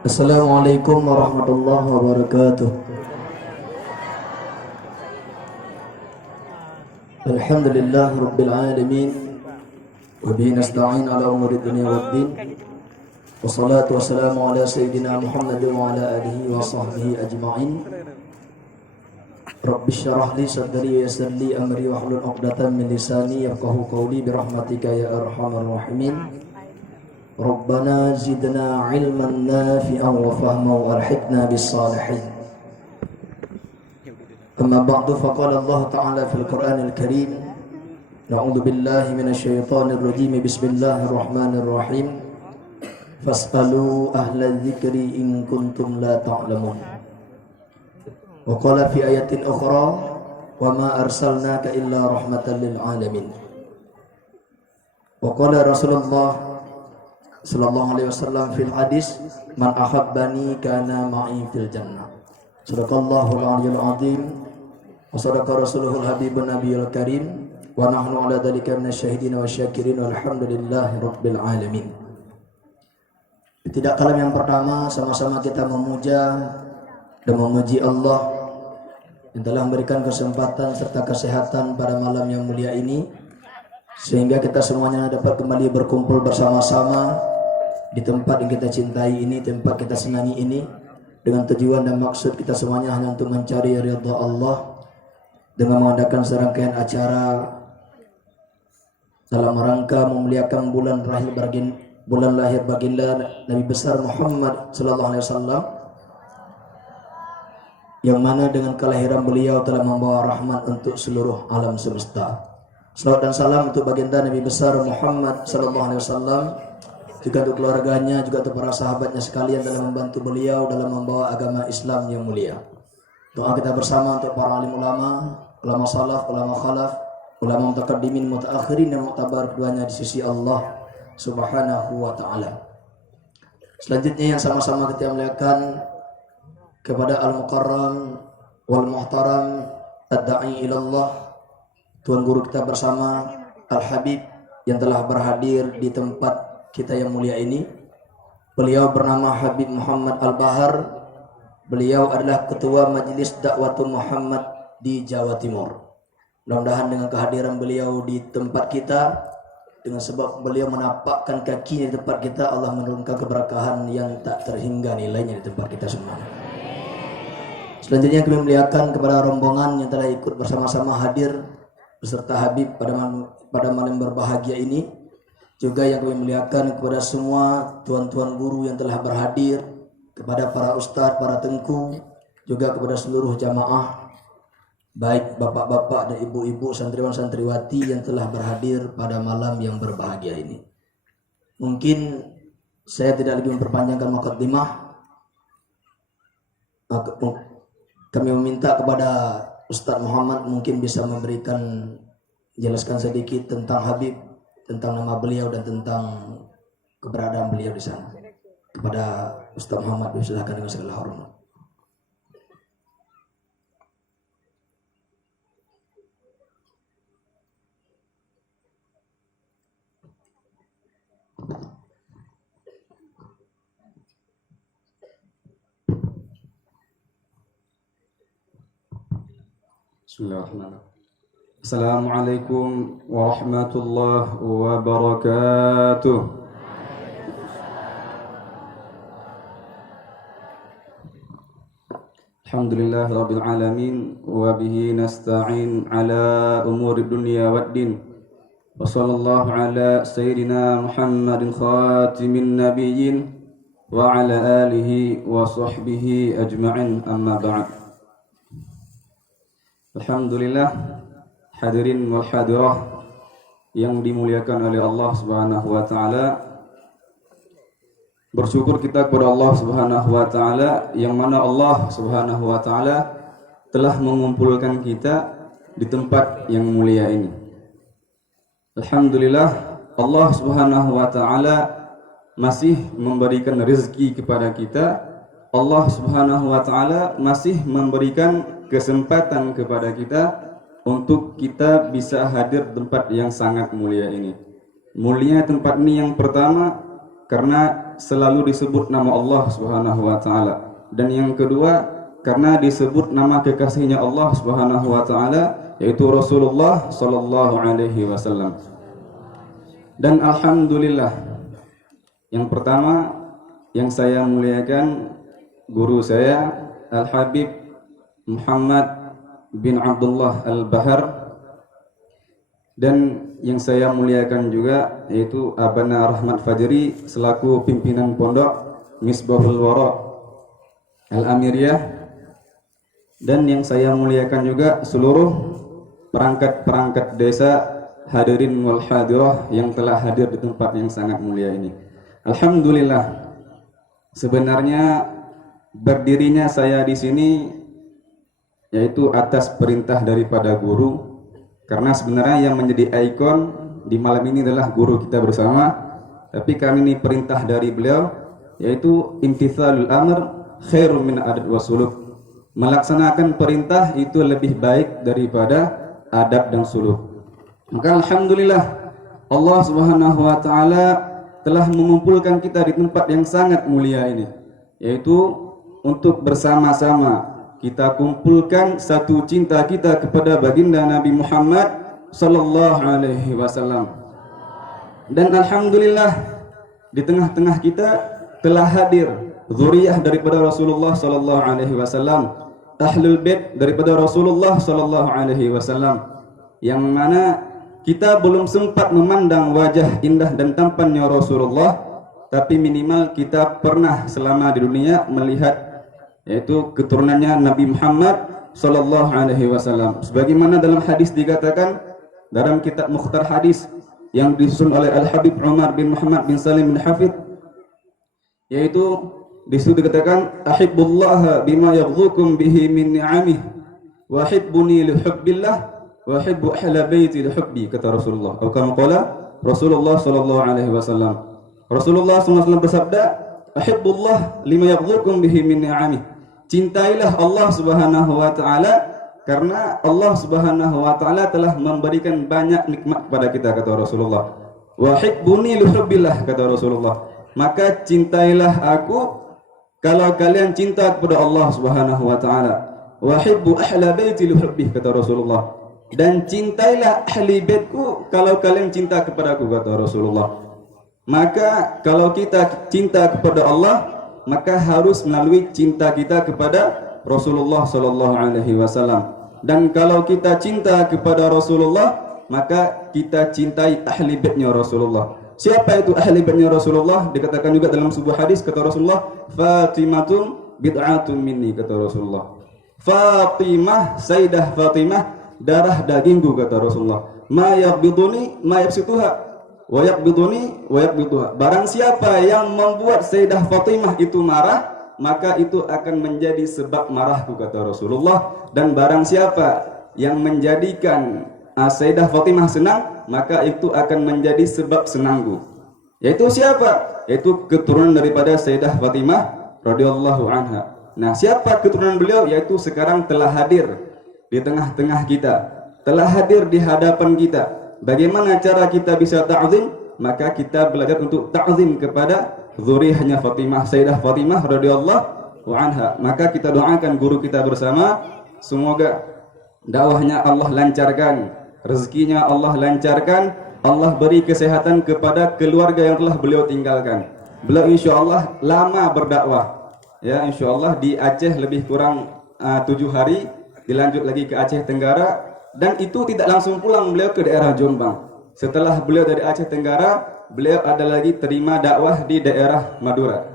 Assalamualaikum warahmatullahi wabarakatuh. Alhamdulillah rabbil alamin wa bihi nasta'in ala umuri dunya waddin. Wassalatu wassalamu ala sayyidina Muhammad wa ala alihi wa sahbihi ajma'in. Rabbi syrah li sadri wa yassir li amri wa hlul 'uqdatam min lisani yafqahu qawli bi rahmatika ya arhamar rahimin. Rabbana zidna ilman nafi'an wa fahman warhikna bis salihin. Amma ba'du, faqala Allah ta'ala fil Qur'anil Karim, na'udzu billahi minasy syaithanir rajim, bismillahir rahmanir rahim. Fas'alu ahla dzikri in kuntum la ta'lamun. Wa qala fi ayatin ukhra, wa ma arsalnaka illa rahmatan lil alamin. Wa qala Rasulullah sallallahu alaihi wasallam fil hadis, man ahabbani kana ma'i fil jannah. Sadaqallahul aliyyul azim wa sadaqa rasuluhul habibun nabiyul karim wa nahnu ala dzalika minasyahidin wa syakirin walhamdulillahi rabbil alamin. Tidak kalah yang pertama, sama-sama kita memuja dan memuji Allah yang telah memberikan kesempatan serta kesehatan pada malam yang mulia ini, sehingga kita semuanya dapat kembali berkumpul bersama-sama di tempat yang kita cintai ini, tempat kita senangi ini, dengan tujuan dan maksud kita semuanya hanya untuk mencari ridha Allah, dengan mengadakan serangkaian acara dalam rangka memuliakan bulan lahir baginda Nabi besar Muhammad sallallahu alaihi wasallam, yang mana dengan kelahiran beliau telah membawa rahmat untuk seluruh alam semesta. Salawat dan salam untuk baginda Nabi besar Muhammad sallallahu alaihi wasallam, juga untuk keluarganya, juga untuk para sahabatnya sekalian dalam membantu beliau dalam membawa agama Islam yang mulia. Doa kita bersama untuk para alim ulama, ulama salaf, ulama khalaf, ulama mutaqaddimin, mutaakhirin yang muktabar keduanya di sisi Allah Subhanahu wa ta'ala. Selanjutnya yang sama-sama kita muliakan kepada Al-Mukarram wal Muhtaram Ad-Da'i ilallah, Tuan Guru kita bersama Al-Habib yang telah berhadir di tempat kita yang mulia ini. Beliau bernama Habib Muhammad Al-Bahar. Beliau adalah Ketua Majelis Dakwatul Muhammad di Jawa Timur. Mudah-mudahan dengan kehadiran beliau di tempat kita, dengan sebab beliau menapakkan kaki di tempat kita, Allah menurunkan keberkahan yang tak terhingga nilainya di tempat kita semua. Selanjutnya kami muliakan kepada rombongan yang telah ikut bersama-sama hadir beserta Habib pada malam berbahagia ini. Juga yang kami muliakan kepada semua tuan-tuan guru yang telah berhadir, kepada para ustadz, para tengku, juga kepada seluruh jamaah, baik bapak-bapak dan ibu-ibu, santriwan-santriwati yang telah berhadir pada malam yang berbahagia ini. Mungkin saya tidak lagi memperpanjangkan muqaddimah. Kami meminta kepada Ustadz Muhammad mungkin bisa jelaskan sedikit tentang Habib, tentang nama beliau dan tentang keberadaan beliau di sana. Kepada Ustadz Muhammad, silakan dengan segala hormat. Bismillahirrahmanirrahim. Assalamualaikum warahmatullahi wabarakatuh. Alhamdulillah rabbil alamin wa bihi nasta'in ala umuri dunya waddin. Wa sallallahu ala sayyidina Muhammadin khatimin nabiyyin wa ala alihi wa sahbihi ajma'in, amma ba'd. Alhamdulillah, hadirin wal hadirah yang dimuliakan oleh Allah Subhanahu wa taala. Bersyukur kita kepada Allah Subhanahu wa taala yang mana Allah Subhanahu wa taala telah mengumpulkan kita di tempat yang mulia ini. Alhamdulillah, Allah Subhanahu wa taala masih memberikan rezeki kepada kita. Allah Subhanahu wa taala masih memberikan kesempatan kepada kita untuk kita bisa hadir di tempat yang sangat mulia ini. Mulia tempat ini yang pertama karena selalu disebut nama Allah Subhanahu wa taala, dan yang kedua karena disebut nama kekasihnya Allah Subhanahu wa taala, yaitu Rasulullah sallallahu alaihi wasallam. Dan alhamdulillah, yang pertama yang saya muliakan guru saya Al-Habib Muhammad bin Abdullah Al-Bahar, dan yang saya muliakan juga yaitu Abana Rahmat Fajri selaku pimpinan pondok Misbahul Wara Al-Amiriyah, dan yang saya muliakan juga seluruh perangkat-perangkat desa hadirin wal hadirah yang telah hadir di tempat yang sangat mulia ini. Alhamdulillah, sebenarnya berdirinya saya di sini yaitu atas perintah daripada guru, karena sebenarnya yang menjadi ikon di malam ini adalah guru kita bersama, tapi karena ini perintah dari beliau, yaitu imtithalul amr khairun min adad wa suluk, melaksanakan perintah itu lebih baik daripada adab dan suluk. Maka alhamdulillah Allah Subhanahu wa taala telah mengumpulkan kita di tempat yang sangat mulia ini, yaitu untuk bersama-sama kita kumpulkan satu cinta kita kepada baginda Nabi Muhammad sallallahu alaihi wasallam. Dan alhamdulillah di tengah-tengah kita telah hadir zuriyah daripada Rasulullah sallallahu alaihi wasallam, ahlul bait daripada Rasulullah sallallahu alaihi wasallam, yang mana kita belum sempat memandang wajah indah dan tampannya Rasulullah, tapi minimal kita pernah selama di dunia melihat yaitu keturunannya Nabi Muhammad sallallahu alaihi wasallam. Sebagaimana dalam hadis dikatakan dalam kitab Mukhtar Hadis yang disusun oleh Al-Habib Umar bin Muhammad bin Salim bin Hafid, yaitu disitu dikatakan ahibbullah bima yaghzukum bihi min ni'amih wa hibbuni li hubbillah wa hibbu ahla baiti li hubbi, kata Rasulullah. Atau kama qala Rasulullah sallallahu alaihi wasallam. Rasulullah SAW bersabda, ahibbullah lima yaghzukum bihi min ni'amih. Cintailah Allah Subhanahu wa taala karena Allah Subhanahu wa taala telah memberikan banyak nikmat kepada kita, kata Rasulullah. Wa hibbuni li hubbillah, kata Rasulullah. Maka cintailah aku kalau kalian cinta kepada Allah Subhanahu wa taala. Wa hibbu ahla baiti li hubbi, kata Rasulullah. Dan cintailah ahli baitku kalau kalian cinta kepadaku, kata Rasulullah. Maka kalau kita cinta kepada Allah, maka harus melalui cinta kita kepada Rasulullah sallallahu alaihi wasallam. Dan kalau kita cinta kepada Rasulullah, maka kita cintai ahli baitnya Rasulullah. Siapa itu ahli baitnya Rasulullah? Dikatakan juga dalam sebuah hadis, kata Rasulullah, Fatimatun bid'atun minni, kata Rasulullah. Fatimah, Sayyidah Fatimah, darah dagingku, kata Rasulullah. Ma yaqbiduni ma yabsituha wa yaqbiduni wa yaqbiduha. Barang siapa yang membuat Sayyidah Fatimah itu marah, maka itu akan menjadi sebab marahku, kata Rasulullah. Dan barang siapa yang menjadikan Sayyidah Fatimah senang, maka itu akan menjadi sebab senangku. Yaitu siapa? Yaitu keturunan daripada Sayyidah Fatimah radhiyallahu anha. Nah, siapa keturunan beliau? Yaitu sekarang telah hadir di tengah-tengah kita, telah hadir di hadapan kita. Bagaimana cara kita bisa ta'zim? Maka kita belajar untuk ta'zim kepada zuriyahnya Fatimah, Sayyidah Fatimah radhiyallahu anha. Maka kita doakan guru kita bersama, semoga dakwahnya Allah lancarkan, rezekinya Allah lancarkan, Allah beri kesehatan kepada keluarga yang telah beliau tinggalkan. Beliau insyaallah lama berdakwah, ya insyaallah di Aceh lebih kurang 7 hari, dilanjut lagi ke Aceh Tenggara. Dan itu tidak langsung pulang beliau ke daerah Jombang. Setelah beliau dari Aceh Tenggara, beliau ada lagi terima dakwah di daerah Madura.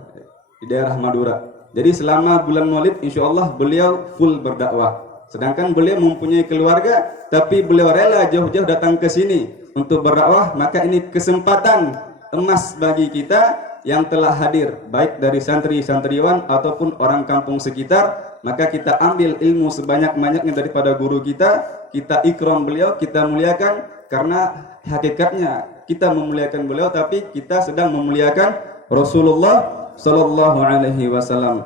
Di daerah Madura. Jadi selama bulan Maulid insyaallah beliau full berdakwah. Sedangkan beliau mempunyai keluarga, tapi beliau rela jauh-jauh datang ke sini untuk berdakwah. Maka ini kesempatan emas bagi kita yang telah hadir, baik dari santri-santriwan ataupun orang kampung sekitar. Maka kita ambil ilmu sebanyak-banyaknya daripada guru kita ikram beliau, kita muliakan, karena hakikatnya kita memuliakan beliau, tapi kita sedang memuliakan Rasulullah sallallahu alaihi wasallam.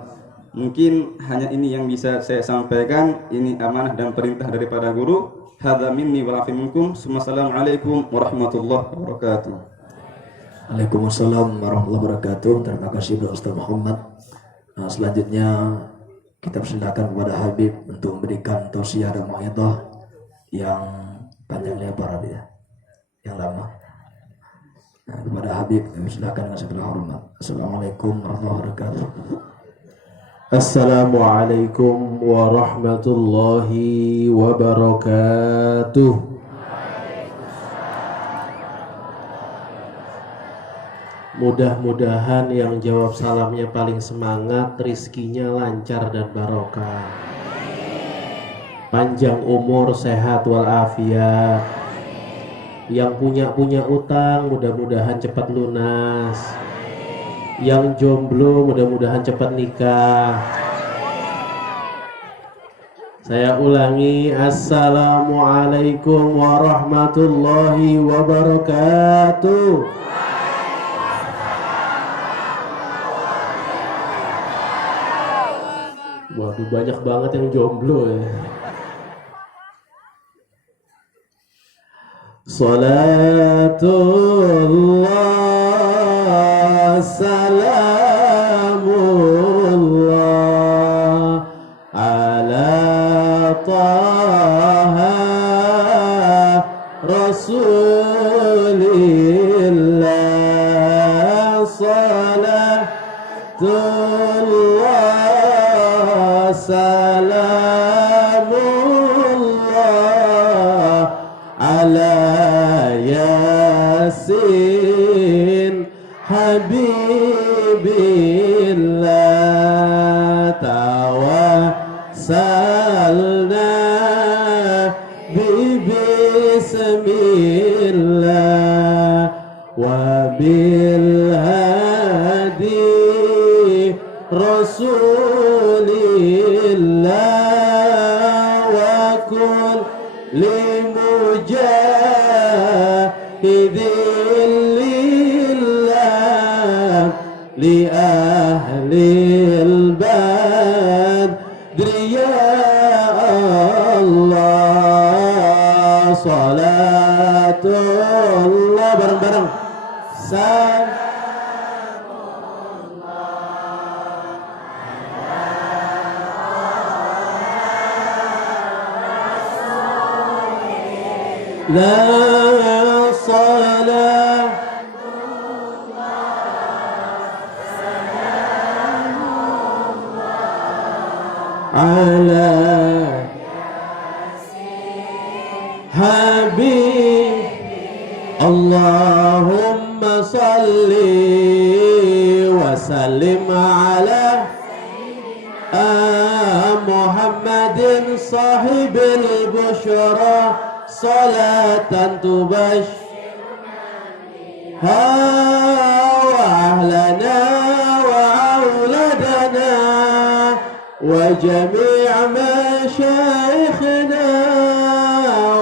Mungkin hanya ini yang bisa saya sampaikan. Ini amanah dan perintah daripada guru. Hadza minni wal afi minkum. Assalamualaikum warahmatullahi wabarakatuh. Waalaikumsalam warahmatullahi wabarakatuh. Terima kasih Ustaz Muhammad. Selanjutnya kita persilakan kepada Habib untuk memberikan tausiah dan mau'izah yang panjang lebar ya, yang lama. Kepada Habib silakan dengan segala hormat. Assalamualaikum warahmatullahi wabarakatuh. Assalamualaikum warahmatullahi wabarakatuh. Mudah-mudahan yang jawab salamnya paling semangat, rizkinya lancar dan barokah. Panjang umur, sehat walafiat. Yang punya utang mudah-mudahan cepat lunas. Yang jomblo mudah-mudahan cepat nikah. Saya ulangi, assalamualaikum warahmatullahi wabarakatuh. Waduh, banyak banget yang jomblo ya. Salatullah salamullah ala taha rasulillah. Salatullah salamullah ala Yasin Habibillah. Tawassalna bismillah wa bil hadi rasulillah wa kulli mujahidin lillah li ahlil badri ya Allah. Salatullah bareng-bareng. La salah ala Habib. Allahumma salli wa sallim ala Muhammadin sahibil bushra. Salatan tubashshiruna wa ahlana wa auladana wa jami' mashayikhina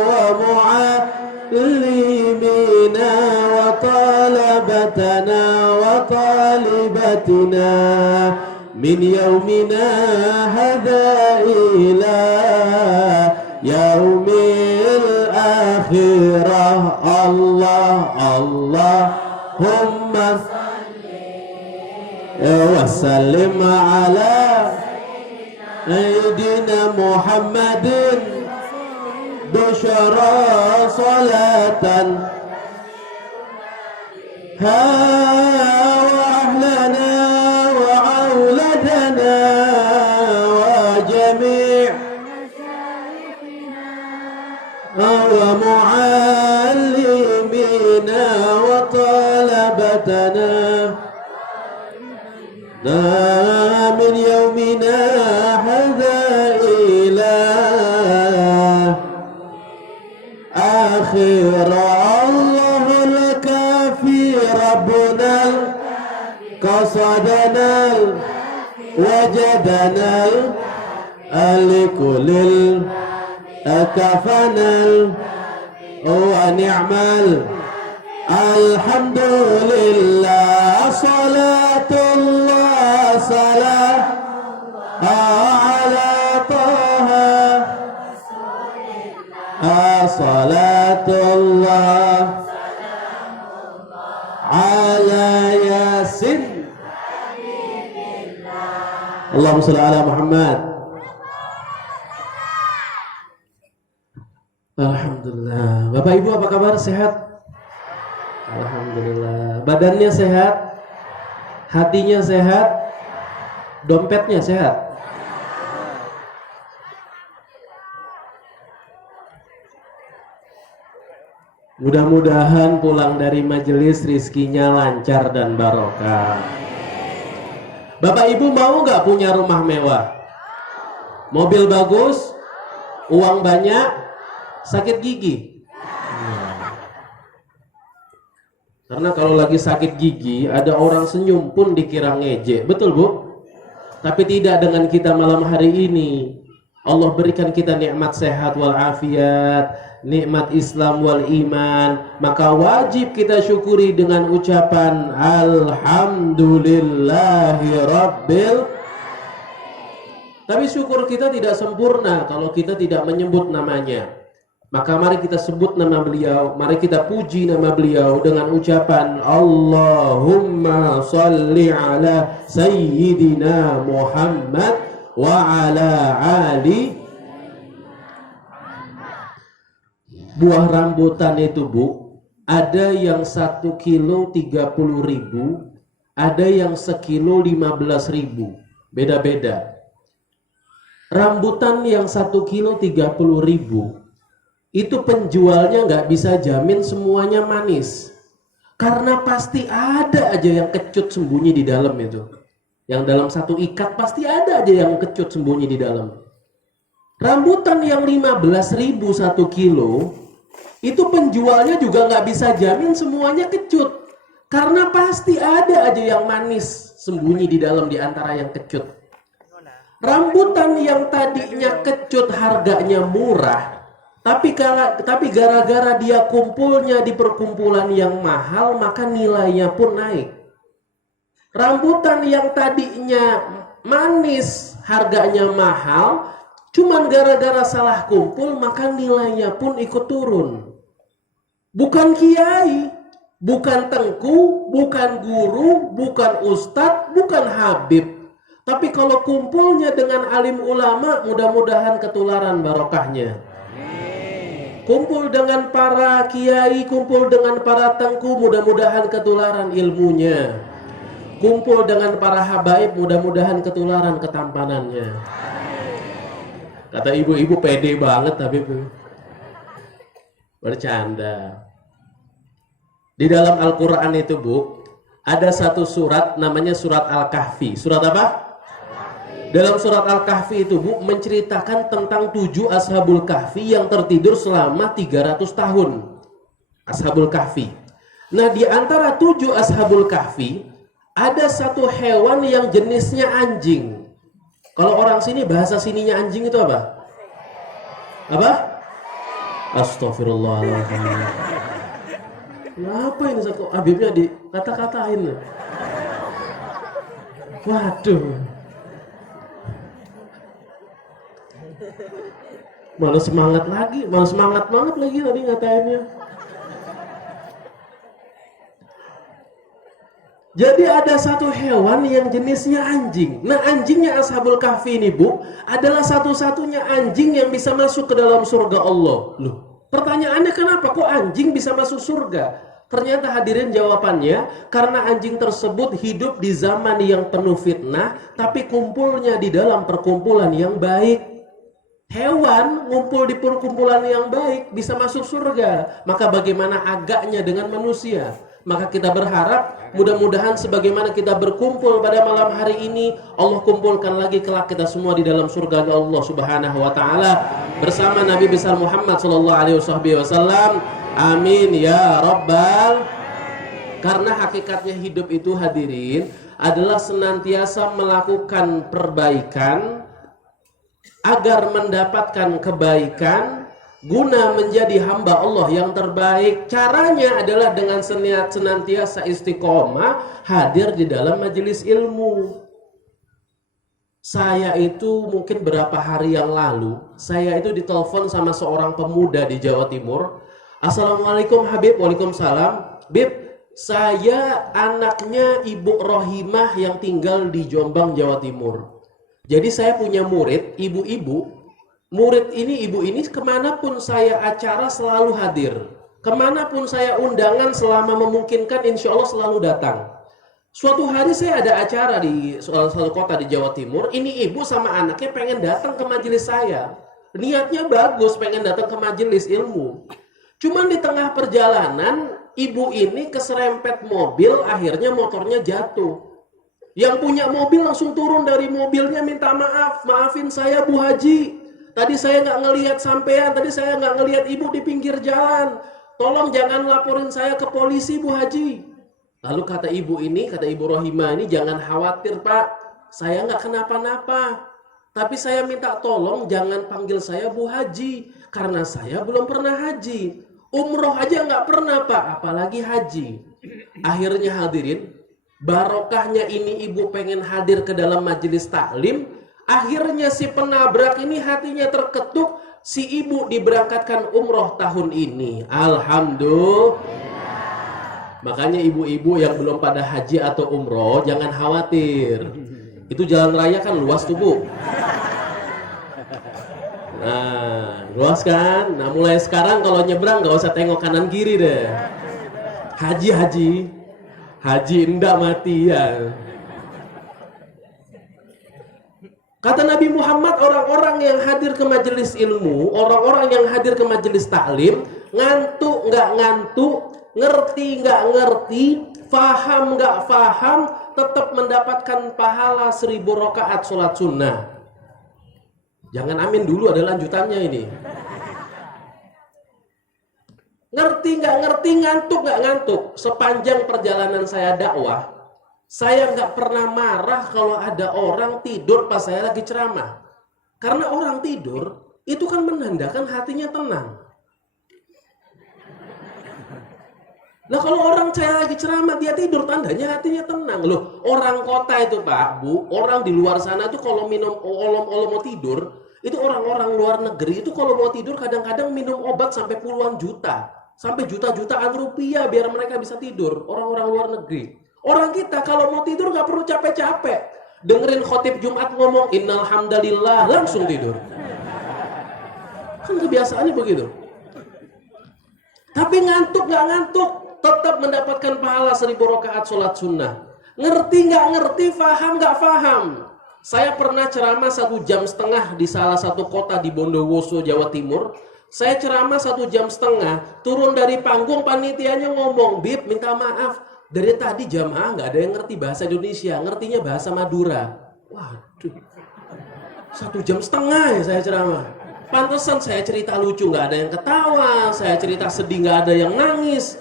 wa muallimina wa talabatana wa talibatina min yawmina hadha ila yaumil akhirah. Allah Allahumma salli wa sallim ala sayyidina Muhammadin bushra salatan wa ahlana wa auladana wa jami' ومعلمينا وطلبتنا من يومنا هذا إلى آخر. الله الكافي ربنا قصدنا وجدنا لكل كفنا ونعم الحمد لله. صلاة الله سلام على طه Yasin. Allahumma shalli ala Muhammad. Alhamdulillah. Bapak Ibu apa kabar? Sehat? Alhamdulillah. Badannya sehat? Hatinya sehat? Dompetnya sehat? Mudah-mudahan pulang dari majelis rizkinya lancar dan barokah. Bapak Ibu mau nggak punya rumah mewah? Mobil bagus? Uang banyak? Sakit gigi? Karena kalau lagi sakit gigi, ada orang senyum pun dikira ngejek. Betul Bu? Tapi tidak dengan kita malam hari ini. Allah berikan kita nikmat sehat wal afiat, nikmat Islam wal iman, maka wajib kita syukuri dengan ucapan Alhamdulillahi Rabbil. Tapi syukur kita tidak sempurna kalau kita tidak menyebut namanya. Maka mari kita sebut nama beliau, mari kita puji nama beliau dengan ucapan Allahumma salli ala Sayyidina Muhammad wa ala ali. Buah rambutan itu Bu, ada yang 1 kilo 30.000, ada yang sekilo 15.000, beda-beda. Rambutan yang 1 kilo 30.000 itu penjualnya nggak bisa jamin semuanya manis, karena pasti ada aja yang kecut sembunyi di dalam itu. Yang dalam satu ikat pasti ada aja yang kecut sembunyi di dalam. Rambutan yang 15.000 1 kilo itu penjualnya juga nggak bisa jamin semuanya kecut, karena pasti ada aja yang manis sembunyi di dalam di antara yang kecut. Rambutan yang tadinya kecut harganya murah, tapi gara-gara dia kumpulnya di perkumpulan yang mahal, maka nilainya pun naik. Rambutan yang tadinya manis, harganya mahal, cuman gara-gara salah kumpul, maka nilainya pun ikut turun. Bukan kiai, bukan tengku, bukan guru, bukan ustadz, bukan habib. Tapi kalau kumpulnya dengan alim ulama, mudah-mudahan ketularan barokahnya. Kumpul dengan para kiai, kumpul dengan para tengku, mudah-mudahan ketularan ilmunya. Kumpul dengan para habaib, mudah-mudahan ketularan ketampanannya. Kata ibu-ibu pede banget tapi bercanda. Di dalam Al-Quran itu Bu, ada satu surat namanya surat Al-Kahfi. Surat apa? Dalam surat Al-Kahfi itu Bu menceritakan tentang 7 Ashabul Kahfi yang tertidur selama 300 tahun. Ashabul Kahfi. Nah, di antara 7 Ashabul Kahfi ada satu hewan yang jenisnya anjing. Kalau orang sini bahasa sininya anjing itu apa? Apa? Astagfirullahaladzim. Kenapa ini satu Habibnya dikata-katain? Waduh. Malah semangat banget lagi tadi ngatainnya. Jadi ada satu hewan yang jenisnya anjing. Nah, anjingnya Ashabul Kahfi ini Bu adalah satu-satunya anjing yang bisa masuk ke dalam surga Allah. Loh, pertanyaannya kenapa kok anjing bisa masuk surga? Ternyata hadirin jawabannya, karena anjing tersebut hidup di zaman yang penuh fitnah, tapi kumpulnya di dalam perkumpulan yang baik. Hewan ngumpul di perkumpulan yang baik bisa masuk surga. Maka bagaimana agaknya dengan manusia? Maka kita berharap mudah-mudahan sebagaimana kita berkumpul pada malam hari ini, Allah kumpulkan lagi kelak kita semua di dalam surga Allah Subhanahu wa taala bersama Nabi besar Muhammad sallallahu alaihi wasallam. Amin ya rabbal. Karena hakikatnya hidup itu hadirin adalah senantiasa melakukan perbaikan agar mendapatkan kebaikan guna menjadi hamba Allah yang terbaik. Caranya adalah dengan senantiasa istiqomah hadir di dalam majelis ilmu. Saya itu mungkin berapa hari yang lalu, saya itu ditelepon sama seorang pemuda di Jawa Timur. Assalamualaikum Habib. Waalaikumsalam. Bib, Saya anaknya Ibu Rohimah yang tinggal di Jombang, Jawa Timur. Jadi saya punya murid, ibu-ibu. Murid ini, ibu ini kemanapun saya acara selalu hadir. Kemanapun saya undangan selama memungkinkan insya Allah selalu datang. Suatu hari saya ada acara di salah satu kota di Jawa Timur. Ini ibu sama anaknya pengen datang ke majelis saya. Niatnya bagus, pengen datang ke majelis ilmu. Cuman di tengah perjalanan, ibu ini keserempet mobil, akhirnya motornya jatuh. Yang punya mobil langsung turun dari mobilnya, minta maaf, maafin saya Bu Haji. Tadi saya nggak ngelihat sampean, tadi saya nggak ngelihat ibu di pinggir jalan. Tolong jangan laporin saya ke polisi Bu Haji. Lalu kata ibu ini, kata Ibu Rohimah ini, jangan khawatir Pak, saya nggak kenapa-napa. Tapi saya minta tolong jangan panggil saya Bu Haji, karena saya belum pernah haji. Umroh aja nggak pernah Pak, apalagi haji. Akhirnya hadirin, barokahnya ini ibu pengen hadir ke dalam majelis taklim. Akhirnya si penabrak ini hatinya terketuk. Si ibu diberangkatkan umroh tahun ini. Alhamdulillah. Makanya ibu-ibu yang belum pada haji atau umroh jangan khawatir. Itu jalan raya kan luas tuh Bu. Nah, luas kan? Nah, mulai sekarang kalau nyebrang gak usah tengok kanan kiri deh. Haji enggak mati ya. Kata Nabi Muhammad, orang-orang yang hadir ke majelis ilmu, orang-orang yang hadir ke majelis taklim, ngantuk nggak ngantuk, ngerti nggak ngerti, faham nggak faham, tetap mendapatkan pahala 1000 rakaat sholat sunnah. Jangan amin dulu, ada lanjutannya ini. Ngerti nggak ngerti, ngantuk nggak ngantuk. Sepanjang perjalanan saya dakwah, saya nggak pernah marah kalau ada orang tidur pas saya lagi ceramah. Karena orang tidur itu kan menandakan hatinya tenang. Nah kalau orang saya lagi ceramah dia tidur, tandanya hatinya tenang. Loh, orang kota itu Pak, Bu, orang di luar sana itu kalau minum olom-olom mau tidur, itu orang-orang luar negeri itu kalau mau tidur kadang-kadang minum obat sampai puluhan juta, sampai juta-jutaan rupiah biar mereka bisa tidur. Orang-orang luar negeri. Orang kita kalau mau tidur nggak perlu capek-capek. Dengerin khotib Jumat ngomong innal hamdalillah langsung tidur. Kan kebiasaannya begitu. Tapi ngantuk nggak ngantuk, tetap mendapatkan pahala 1000 rakaat sholat sunnah. Ngerti nggak ngerti, faham nggak faham. Saya pernah ceramah 1,5 jam di salah satu kota di Bondowoso, Jawa Timur. Saya ceramah 1,5 jam, turun dari panggung panitianya ngomong, Bib minta maaf, dari tadi jamaah nggak ada yang ngerti bahasa Indonesia, ngertinya bahasa Madura. Waduh, 1,5 jam ya saya ceramah. Pantesan saya cerita lucu nggak ada yang ketawa, saya cerita sedih nggak ada yang nangis.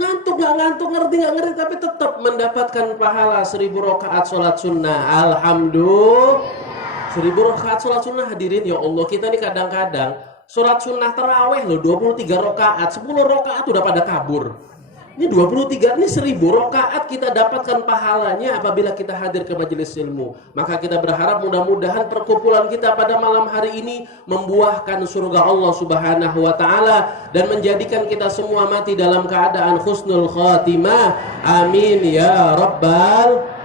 Ngantuk nggak ngantuk, ngerti nggak ngerti, tapi tetap mendapatkan pahala 1000 rakaat sholat sunnah. Alhamdulillah. 1000 rakaat sholat sunnah hadirin, ya Allah, kita nih kadang-kadang sholat sunnah taraweh loh 23 rakaat, 10 rakaat udah pada kabur. Ini 23, ini 1000 rakaat kita dapatkan pahalanya apabila kita hadir ke majelis ilmu. Maka kita berharap mudah-mudahan perkumpulan kita pada malam hari ini membuahkan surga Allah Subhanahu wa taala dan menjadikan kita semua mati dalam keadaan husnul khatimah. Amin ya rabbal.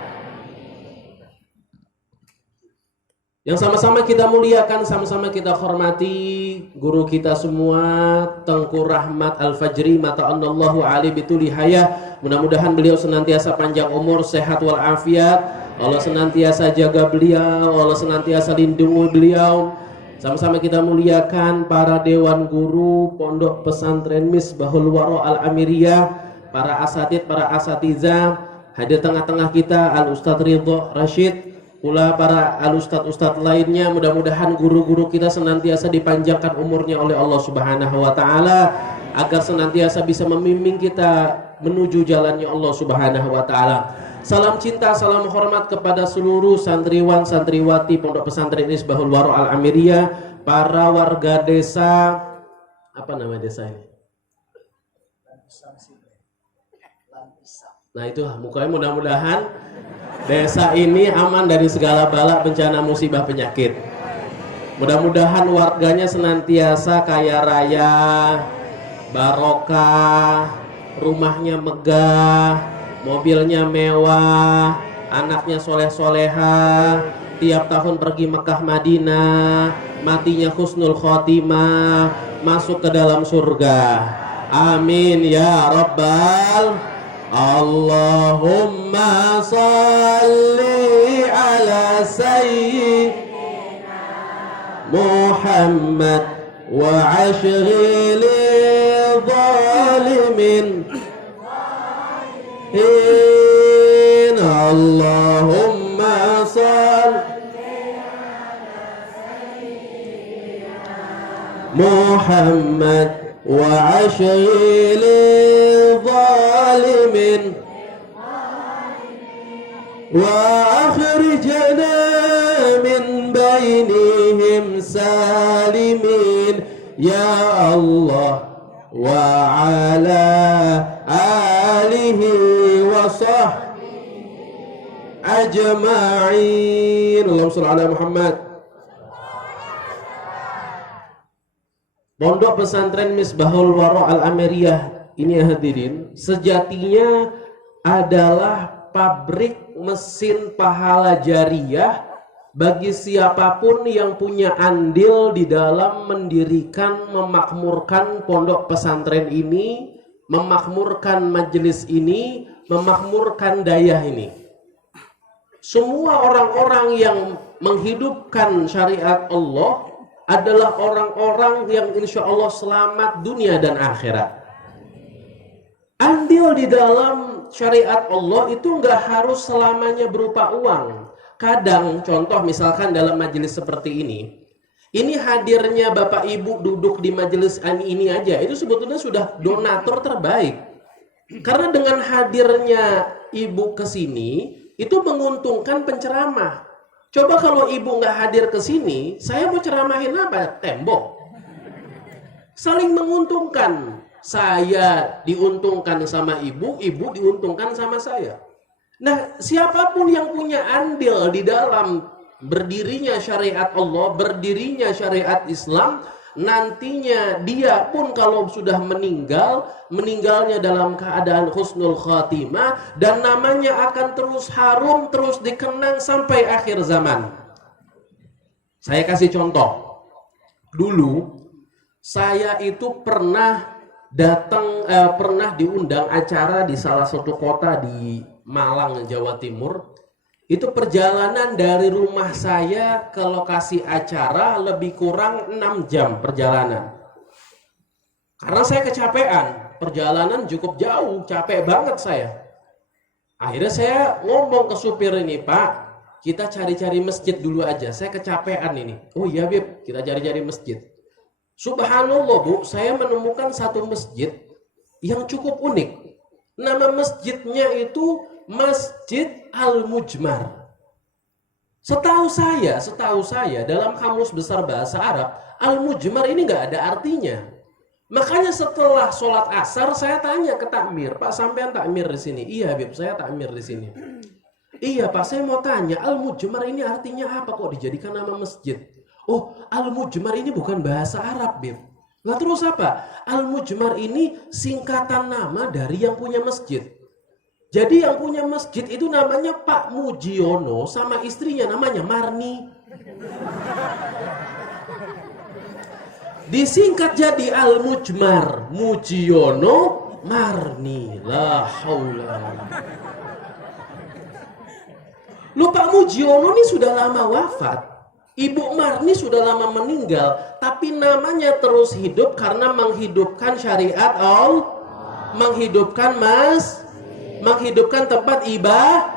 Yang sama-sama kita muliakan, sama-sama kita hormati guru kita semua, Tengku Rahmat Al-Fajri, mata'annallahu alaihi bituli hayah. Mudah-mudahan beliau senantiasa panjang umur, sehat walafiat. Allah senantiasa jaga beliau, Allah senantiasa lindungi beliau. Sama-sama kita muliakan para dewan guru Pondok Pesantren Misbahul Waro Al-Amiriyah, para asatid, para asatidzah, hadir tengah-tengah kita Al-Ustadz Ridho Rashid, pula para al-ustadz lainnya. Mudah-mudahan guru-guru kita senantiasa dipanjangkan umurnya oleh Allah Subhanahu wa taala agar senantiasa bisa membimbing kita menuju jalannya Allah Subhanahu wa taala. Salam cinta, salam hormat kepada seluruh santriwan santriwati Pondok Pesantren Misbahul Waro Al-Amiriyah, para warga desa, apa nama desa ini? Nah itu mukanya mudah-mudahan desa ini aman dari segala bala, bencana, musibah, penyakit. Mudah-mudahan warganya senantiasa kaya raya, barokah, rumahnya megah, mobilnya mewah, anaknya soleh-soleha, tiap tahun pergi Mekah Madinah, matinya husnul khotimah, masuk ke dalam surga. Amin ya rabbal. Allahumma salli ala sayyidina Muhammad wa ashghil zalimin. Allahumma salli Muhammad wa ashghil zalimin wa akhrijna min bainihim salimin ya Allah wa ala alihi wa sahbihi ajma'in. Allahumma shalli ala Muhammad. Pondok pesantren Misbahul Wara Al-Ameriyah ini hadirin sejatinya adalah pabrik mesin pahala jariah bagi siapapun yang punya andil di dalam mendirikan, memakmurkan pondok pesantren ini, memakmurkan majelis ini, memakmurkan dayah ini. Semua orang-orang yang menghidupkan syariat Allah adalah orang-orang yang insya Allah selamat dunia dan akhirat. Andil di dalam syariat Allah itu nggak harus selamanya berupa uang. Kadang contoh misalkan dalam majelis seperti ini hadirnya Bapak Ibu duduk di majelis ini aja itu sebetulnya sudah donatur terbaik. Karena dengan hadirnya Ibu ke sini itu menguntungkan penceramah. Coba kalau Ibu nggak hadir ke sini, saya mau ceramahin apa? Tembok. Saling menguntungkan. Saya diuntungkan sama Ibu, Ibu diuntungkan sama saya. Nah, siapapun yang punya andil di dalam berdirinya syariat Allah, berdirinya syariat Islam, nantinya dia pun kalau sudah meninggal, meninggalnya dalam keadaan husnul khatimah dan namanya akan terus harum, terus dikenang sampai akhir zaman. Saya kasih contoh. Dulu saya itu pernah diundang acara di salah satu kota di Malang, Jawa Timur. Itu perjalanan dari rumah saya ke lokasi acara lebih kurang 6 jam perjalanan. Karena saya kecapean, perjalanan cukup jauh, capek banget saya. Akhirnya saya ngomong ke supir ini, Pak, kita cari-cari masjid dulu aja, saya kecapean ini. Oh iya Bib, kita cari-cari masjid. Subhanallah Bu, saya menemukan satu masjid yang cukup unik. Nama masjidnya itu Masjid Al-Mujmar. Setahu saya dalam kamus besar bahasa Arab, Al-Mujmar ini nggak ada artinya. Makanya setelah sholat asar saya tanya ke takmir, Pak sampean takmir di sini? Iya Bib, saya takmir di sini. Iya Pak, saya mau tanya Al-Mujmar ini artinya apa kok dijadikan nama masjid? Oh, Al-Mujmar ini bukan bahasa Arab Bib. Nah terus apa? Al-Mujmar ini singkatan nama dari yang punya masjid. Jadi yang punya masjid itu namanya Pak Mujiono sama istrinya namanya Marni. Disingkat jadi Al-Mujmar, Mujiono, Marni. La haula. Lu Pak Mujiono ini sudah lama wafat. Ibu Marni sudah lama meninggal, tapi namanya terus hidup karena menghidupkan syariat Allah, menghidupkan tempat ibadah.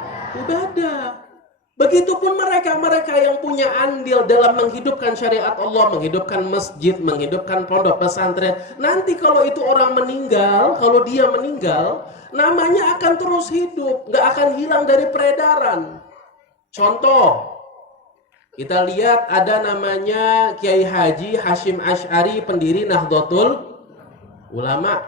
Begitupun mereka yang punya andil dalam menghidupkan syariat Allah, menghidupkan masjid, menghidupkan pondok pesantren. Nanti kalau itu orang meninggal, kalau dia meninggal, namanya akan terus hidup, nggak akan hilang dari peredaran. Contoh, kita lihat ada namanya Kiai Haji Hashim Asy'ari, pendiri Nahdlatul Ulama.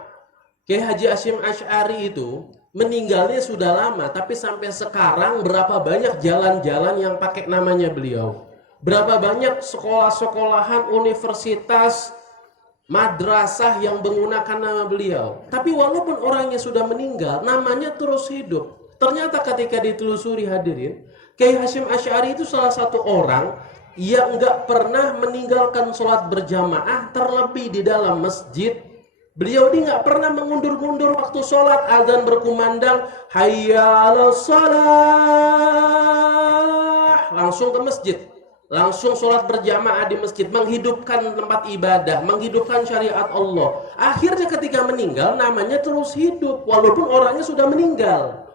Kiai Haji Hashim Asy'ari itu meninggalnya sudah lama, tapi sampai sekarang berapa banyak jalan-jalan yang pakai namanya beliau. Berapa banyak sekolah-sekolahan, universitas, madrasah yang menggunakan nama beliau. Tapi walaupun orangnya sudah meninggal, namanya terus hidup. Ternyata ketika ditelusuri hadirin, Kiai Hasyim Asy'ari itu salah satu orang yang nggak pernah meninggalkan sholat berjamaah, terlebih di dalam masjid. Beliau ini nggak pernah mengundur-mundur waktu sholat, azan berkumandang, hayya 'alas shalah, langsung ke masjid. Langsung sholat berjamaah di masjid, menghidupkan tempat ibadah, menghidupkan syariat Allah. Akhirnya ketika meninggal, namanya terus hidup, walaupun orangnya sudah meninggal.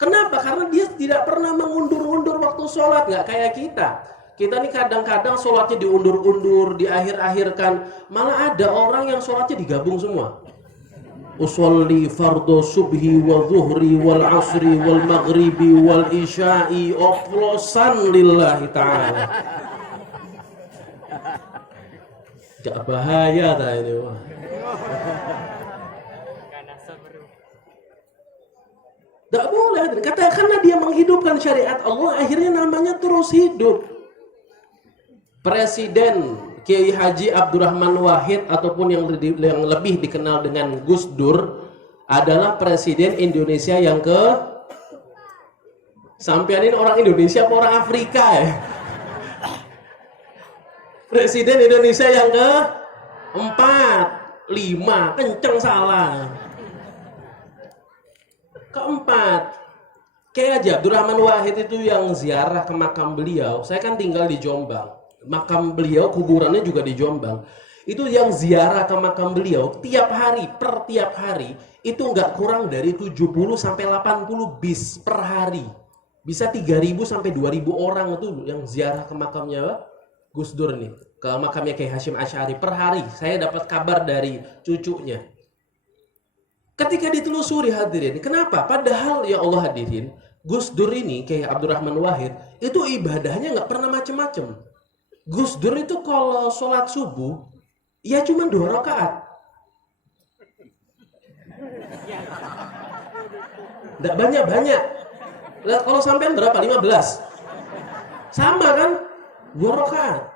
Kenapa? Karena dia tidak pernah mengundur-undur waktu sholat, nggak kayak kita. Kita nih kadang-kadang sholatnya diundur-undur, diakhir-akhirkan. Malah ada orang yang sholatnya digabung semua. Usolli fardu subhi wa zuhri wal asri wal maghribi wal isya'i oplosan lillahi ta'ala. Gak bahaya tak ini. Gak boleh. Karena dia menghidupkan syariat Allah, akhirnya namanya terus hidup. Presiden Kiai Haji Abdurrahman Wahid ataupun yang lebih dikenal dengan Gus Dur adalah Presiden Indonesia yang sampean ini orang Indonesia apa orang Afrika ya? Presiden Indonesia yang keempat, 5, kenceng salah. Keempat, Kiai Haji Abdurrahman Wahid itu yang ziarah ke makam beliau. Saya kan tinggal di Jombang. Makam beliau, kuburannya juga di Jombang. Itu yang ziarah ke makam beliau tiap hari itu nggak kurang dari 70 sampai 80 bis per hari. Bisa 3.000 sampai 2.000 orang itu yang ziarah ke makamnya Gus Dur nih, ke makamnya Kiai Hasyim Asy'ari per hari. Saya dapat kabar dari cucunya. Ketika ditelusuri hadirin, kenapa? Padahal ya Allah hadirin, Gus Dur ini Kiai Abdurrahman Wahid itu ibadahnya nggak pernah macem-macem. Gus Dur itu kalau sholat subuh, ya cuma 2 rakaat. Nggak banyak-banyak. Kalau sampean berapa? 15? Sama kan? 2 rakaat.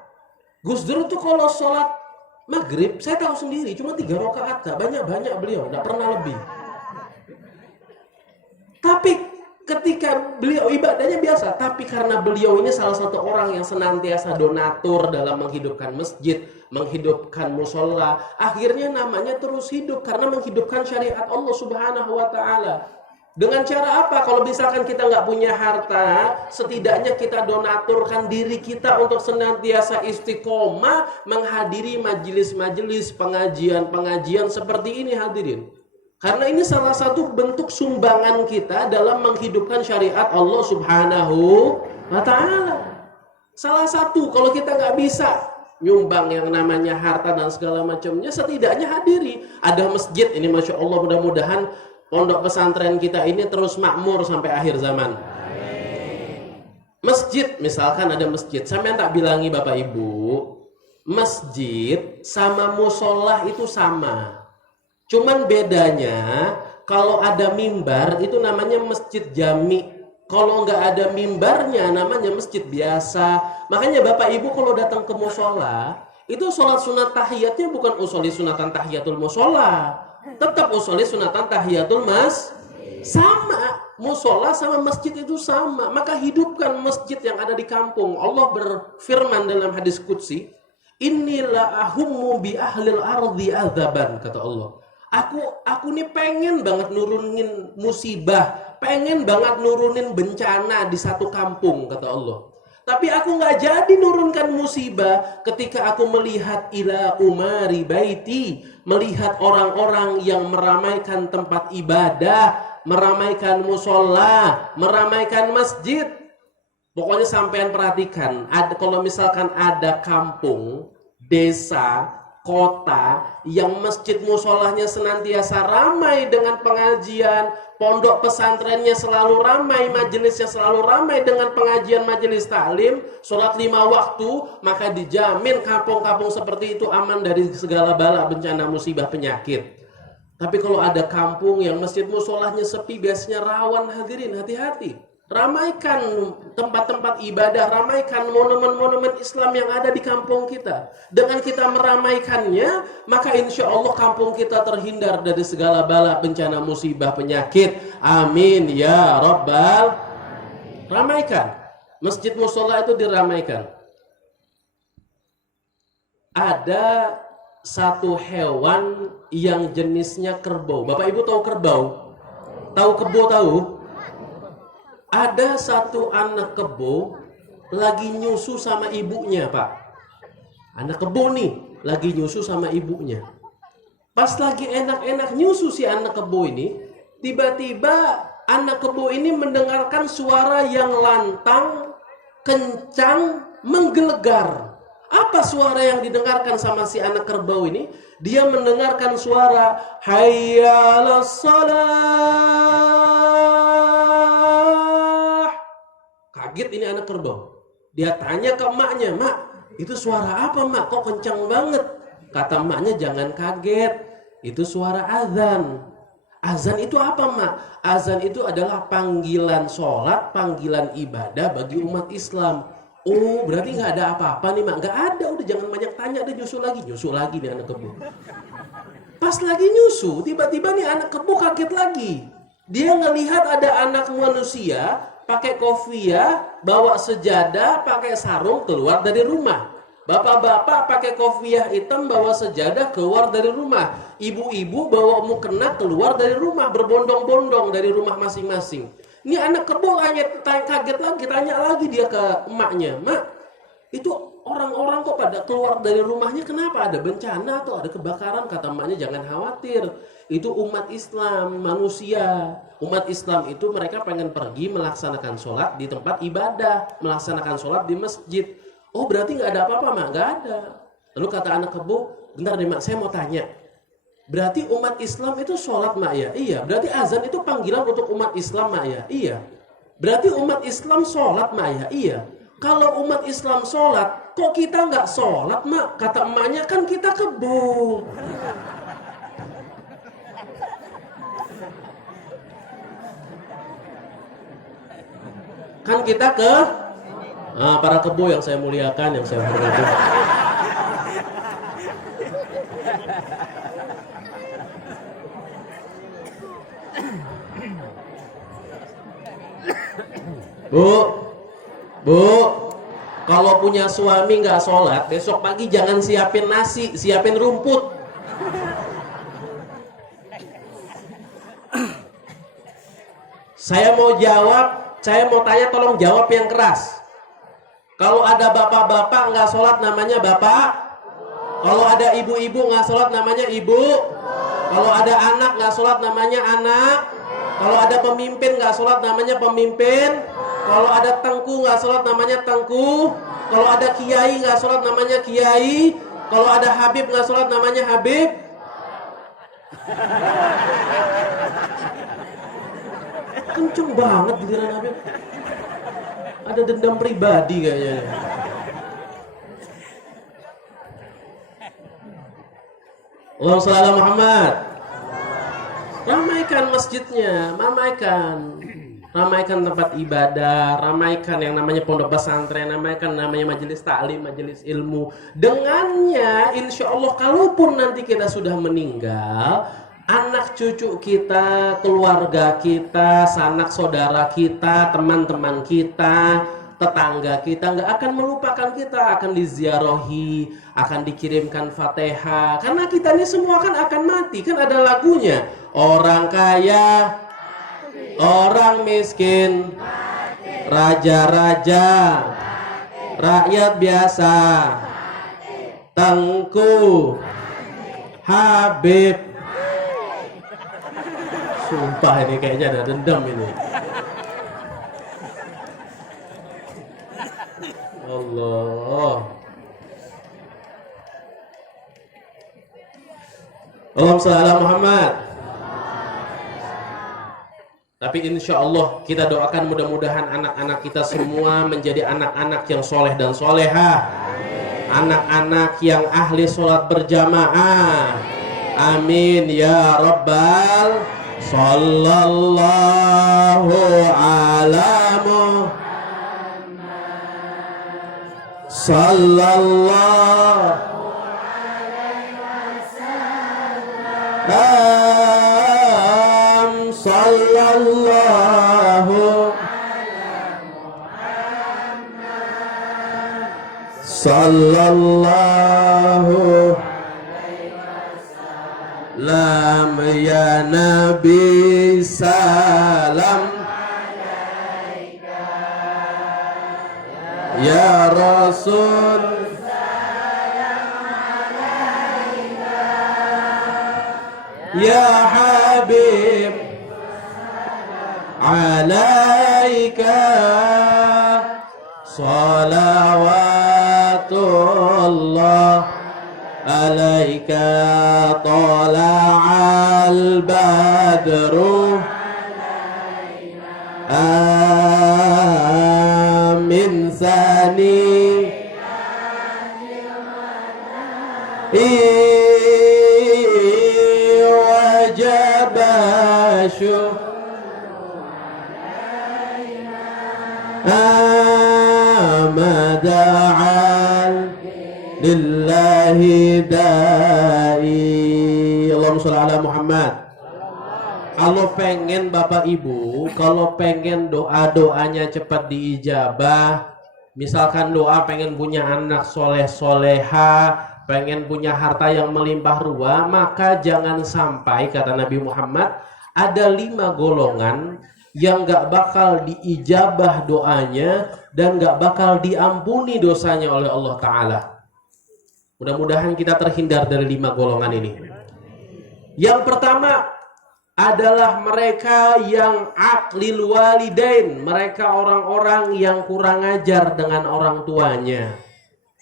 Gus Dur itu kalau sholat maghrib, saya tahu sendiri, cuma 3 rakaat. Nggak banyak-banyak beliau, nggak pernah lebih. Tapi ketika beliau ibadahnya biasa, tapi karena beliau ini salah satu orang yang senantiasa donatur dalam menghidupkan masjid, menghidupkan musola, akhirnya namanya terus hidup karena menghidupkan syariat Allah Subhanahu wa Ta'ala. Dengan cara apa? Kalau misalkan kita nggak punya harta, setidaknya kita donaturkan diri kita untuk senantiasa istiqomah menghadiri majelis-majelis, pengajian-pengajian seperti ini hadirin. Karena ini salah satu bentuk sumbangan kita dalam menghidupkan syariat Allah Subhanahu wa Ta'ala. Salah satu, kalau kita nggak bisa nyumbang yang namanya harta dan segala macamnya, setidaknya hadiri. Ada masjid, ini Masya Allah, mudah-mudahan pondok pesantren kita ini terus makmur sampai akhir zaman. Masjid, misalkan ada masjid, sampean tak bilangi Bapak Ibu, masjid sama musolah itu sama. Cuman bedanya kalau ada mimbar itu namanya masjid jami. Kalau nggak ada mimbarnya namanya masjid biasa. Makanya Bapak Ibu kalau datang ke musola itu sholat sunat tahiyatnya bukan usolli sunatan tahiyatul musola, tetap usolli sunatan tahiyatul sama. Musola sama masjid itu sama. Maka hidupkan masjid yang ada di kampung. Allah berfirman dalam hadis qudsi, "Inilah ahummu bi ahlil ardi adzaban," kata Allah. Aku nih pengen banget nurunin musibah, pengen banget nurunin bencana di satu kampung, kata Allah. Tapi aku nggak jadi nurunkan musibah ketika aku melihat ila umari baiti, melihat orang-orang yang meramaikan tempat ibadah, meramaikan musola, meramaikan masjid. Pokoknya sampean perhatikan, kalau misalkan ada kampung, desa, kota yang masjid musolahnya senantiasa ramai dengan pengajian, pondok pesantrennya selalu ramai, majelisnya selalu ramai dengan pengajian majelis taklim, sholat 5 waktu, maka dijamin kampung-kampung seperti itu aman dari segala bala, bencana, musibah, penyakit. Tapi kalau ada kampung yang masjid musolahnya sepi, biasanya rawan hadirin, hati-hati. Ramaikan tempat-tempat ibadah, ramaikan monumen-monumen Islam yang ada di kampung kita. Dengan kita meramaikannya, maka insya Allah kampung kita terhindar dari segala bala, bencana, musibah, penyakit. Amin ya Rabbal. Ramaikan. Masjid musola itu diramaikan. Ada satu hewan yang jenisnya kerbau. Bapak Ibu tahu kerbau? Tahu kebo tahu? Ada satu anak kebo lagi nyusu sama ibunya, Pak. Anak kebo nih lagi nyusu sama ibunya. Pas lagi enak-enak nyusu si anak kebo ini, tiba-tiba anak kebo ini mendengarkan suara yang lantang, kencang, menggelegar. Apa suara yang didengarkan sama si anak kerbau ini? Dia mendengarkan suara hayya 'alas shalah. Kaget ini anak kerbau. Dia tanya ke emaknya, "Mak, itu suara apa, Mak? Kok kencang banget?" Kata emaknya, "Jangan kaget. Itu suara azan." Azan itu apa, Mak? Azan itu adalah panggilan sholat, panggilan ibadah bagi umat Islam. Oh, berarti nggak ada apa-apa nih, Mak? Nggak ada, udah jangan banyak tanya, dia nyusul lagi nih anak kebo. Pas lagi nyusu, tiba-tiba nih anak kebo kaget lagi. Dia ngelihat ada anak manusia pakai kopiah, bawa sejadah, pakai sarung keluar dari rumah. Bapak-bapak pakai kopiah hitam bawa sejadah keluar dari rumah. Ibu-ibu bawa mukena keluar dari rumah, berbondong-bondong dari rumah masing-masing. Ini anak kebo kaget lagi, tanya lagi dia ke emaknya, "Mak, itu orang-orang kok pada keluar dari rumahnya, kenapa? Ada bencana atau ada kebakaran?" Kata emaknya, "Jangan khawatir, itu umat Islam, manusia. Umat Islam itu mereka pengen pergi melaksanakan sholat di tempat ibadah, melaksanakan sholat di masjid." "Oh, berarti nggak ada apa-apa, Mak?" "Nggak ada." Lalu kata anak kebo, "Bentar deh, Mak, saya mau tanya. Berarti umat Islam itu sholat, Mak, ya?" "Iya." "Berarti azan itu panggilan untuk umat Islam, Mak, ya?" "Iya." "Berarti umat Islam sholat, Mak, ya?" "Iya." "Kalau umat Islam sholat, kok kita nggak sholat, Mak?" Kata emaknya, "Kan kita kebo." Kan kita ke para kebo yang saya muliakan, yang saya hormati. Bu, kalau punya suami nggak sholat, besok pagi jangan siapin nasi, siapin rumput. Saya mau tanya, tolong jawab yang keras. Kalau ada bapak-bapak nggak sholat namanya bapak. Kalau ada ibu-ibu nggak sholat namanya ibu. Kalau ada anak nggak sholat namanya anak. Kalau ada pemimpin nggak sholat namanya pemimpin. Kalau ada tengku nggak sholat namanya tengku. Kalau ada kiai nggak sholat namanya kiai. Kalau ada habib nggak sholat namanya habib. Kenceng banget giliran habib. Ada dendam pribadi kayaknya. Allahumma shalli ala Muhammad. Ramaikan masjidnya, ramaikan tempat ibadah, ramaikan yang namanya pondok pesantren, ramaikan namanya majelis taklim, majelis ilmu. Dengannya, insya Allah, kalaupun nanti kita sudah meninggal, anak cucu kita, keluarga kita, sanak saudara kita, teman-teman kita, tetangga kita nggak akan melupakan kita, akan diziarahi, akan dikirimkan Fatihah. Karena kita ini semua kan akan mati, kan ada lagunya. Orang kaya, orang miskin, raja-raja, rakyat biasa, tengku, habib. Sumpah ini kayaknya ada dendam ini. Allah. Allahumma shalli ala Muhammad. Tapi insya Allah kita doakan mudah-mudahan anak-anak kita semua menjadi anak-anak yang soleh dan soleha. Anak-anak yang ahli sholat berjamaah. Amin ya Rabbal. Sallallahu ala sallallahu sallallahu sallallahu lam ya nabi salam ya rasul ya habib alaika salawatullah alaika tala'al badru amin sani wajabashu amada'al lillahi da'i. Allahumma sholli ala Muhammad. Kalau pengen Bapak Ibu, kalau pengen doa-doanya cepat diijabah, misalkan doa pengen punya anak soleh soleha, pengen punya harta yang melimpah ruah, maka jangan sampai, kata Nabi Muhammad, ada 5 golongan yang gak bakal diijabah doanya dan gak bakal diampuni dosanya oleh Allah Ta'ala. Mudah-mudahan kita terhindar dari 5 golongan ini. Yang pertama adalah mereka yang aqlil walidain, mereka orang-orang yang kurang ajar dengan orang tuanya.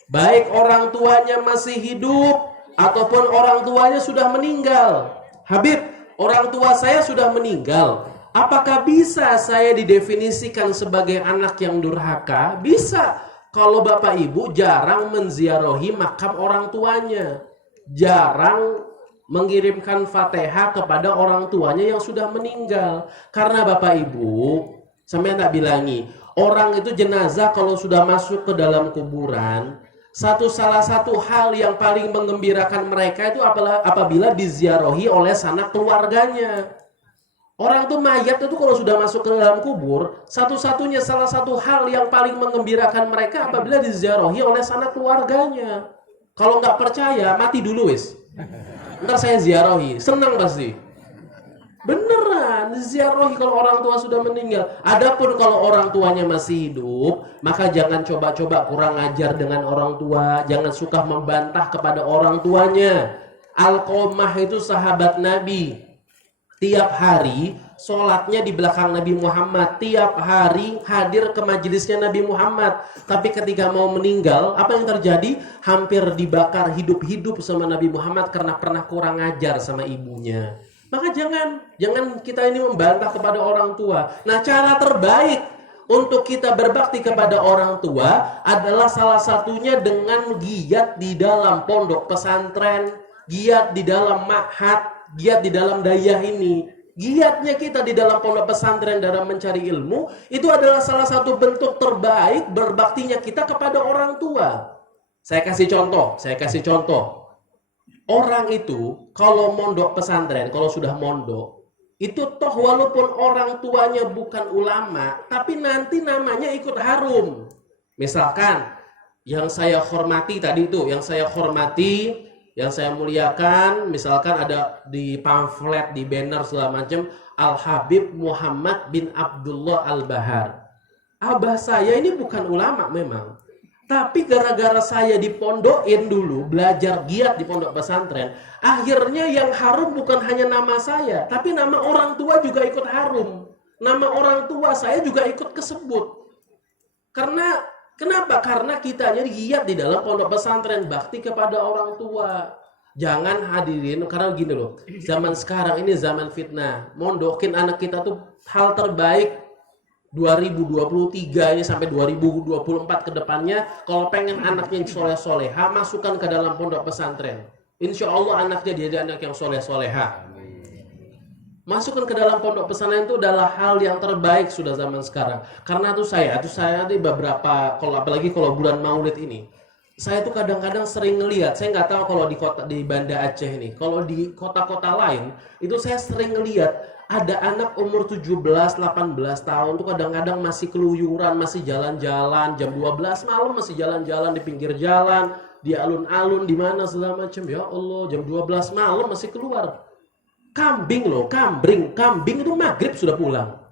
Baik orang tuanya masih hidup ataupun orang tuanya sudah meninggal. Habib, orang tua saya sudah meninggal. Apakah bisa saya didefinisikan sebagai anak yang durhaka? Bisa. Kalau Bapak Ibu jarang menziarahi makam orang tuanya. Jarang mengirimkan Fatihah kepada orang tuanya yang sudah meninggal. Karena Bapak Ibu, sampai tak bilangi, orang itu jenazah kalau sudah masuk ke dalam kuburan, salah satu hal yang paling menggembirakan mereka itu apabila diziarahi oleh sanak keluarganya. Orang tuh mayat itu kalau sudah masuk ke dalam kubur, salah satu hal yang paling menggembirakan mereka apabila diziarahi oleh sanak keluarganya. Kalau nggak percaya, mati dulu wis. Ntar saya ziarahi, senang pasti. Beneran, ziarahi kalau orang tua sudah meninggal. Adapun kalau orang tuanya masih hidup, maka jangan coba-coba kurang ajar dengan orang tua. Jangan suka membantah kepada orang tuanya. Alqamah itu sahabat Nabi. Tiap hari sholatnya di belakang Nabi Muhammad. Tiap hari hadir ke majelisnya Nabi Muhammad. Tapi ketika mau meninggal, apa yang terjadi? Hampir dibakar hidup-hidup sama Nabi Muhammad karena pernah kurang ajar sama ibunya. Maka jangan kita ini membantah kepada orang tua. Nah, cara terbaik untuk kita berbakti kepada orang tua adalah salah satunya dengan giat di dalam pondok pesantren, giat di dalam ma'had, giat di dalam dayah ini. Giatnya kita di dalam pondok pesantren dalam mencari ilmu itu adalah salah satu bentuk terbaik berbaktinya kita kepada orang tua. Saya kasih contoh. Orang itu kalau mondok pesantren, kalau sudah mondok, itu toh walaupun orang tuanya bukan ulama, tapi nanti namanya ikut harum. Misalkan yang saya hormati tadi itu, yang saya muliakan, misalkan ada di pamflet, di banner segala macam, Al-Habib Muhammad bin Abdullah Al-Bahar. Abah saya ini bukan ulama memang, tapi gara-gara saya dipondokin dulu, belajar giat di pondok pesantren, akhirnya yang harum bukan hanya nama saya, tapi nama orang tua juga ikut harum. Nama orang tua saya juga ikut kesebut. Kenapa? Karena kitanya giat di dalam pondok pesantren, bakti kepada orang tua. Jangan hadirin, karena gini loh, zaman sekarang ini zaman fitnah. Mondokin anak kita tuh hal terbaik 2023 ini sampai 2024 ke depannya. Kalau pengen anaknya soleh-soleha, masukkan ke dalam pondok pesantren. Insya Allah anaknya dia anak yang soleh-soleha. Masukkan ke dalam pondok pesantren itu adalah hal yang terbaik sudah zaman sekarang. Karena saya di beberapa, apalagi kalau bulan Maulid ini, saya tuh kadang-kadang sering ngelihat, saya nggak tahu kalau di Banda Aceh ini, kalau di kota-kota lain itu saya sering ngelihat ada anak umur 17, 18 tahun tuh kadang-kadang masih keluyuran, masih jalan-jalan jam 12 malam, masih jalan-jalan di pinggir jalan, di alun-alun, di mana segala macam. Ya Allah, jam 12 malam masih keluar. Kambing loh, kambing itu maghrib sudah pulang.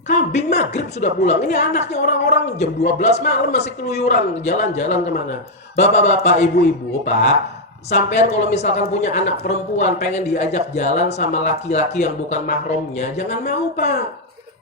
Kambing maghrib sudah pulang. Ini anaknya orang-orang jam 12 malam masih keluyuran, jalan-jalan kemana. Bapak-bapak, ibu-ibu, Pak, sampean kalau misalkan punya anak perempuan pengen diajak jalan sama laki-laki yang bukan mahramnya, jangan mau, Pak.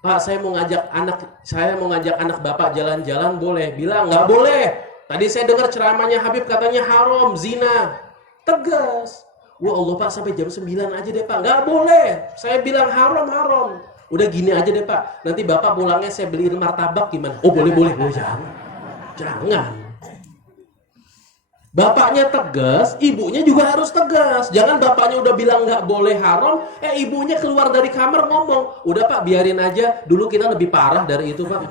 Pak, saya mau ngajak anak Bapak jalan-jalan, boleh? Bilang nggak boleh. Tadi saya dengar ceramahnya Habib katanya haram, zina. Tegas. Wah Allah Pak, sampai jam 9 aja deh Pak. Nggak boleh. Saya bilang haram. Udah gini aja deh Pak, nanti Bapak pulangnya saya beliin martabak gimana? Oh boleh, jangan. Bapaknya tegas, ibunya juga harus tegas. Jangan bapaknya udah bilang nggak boleh haram, ibunya keluar dari kamar ngomong, udah Pak biarin aja, dulu kita lebih parah dari itu Pak.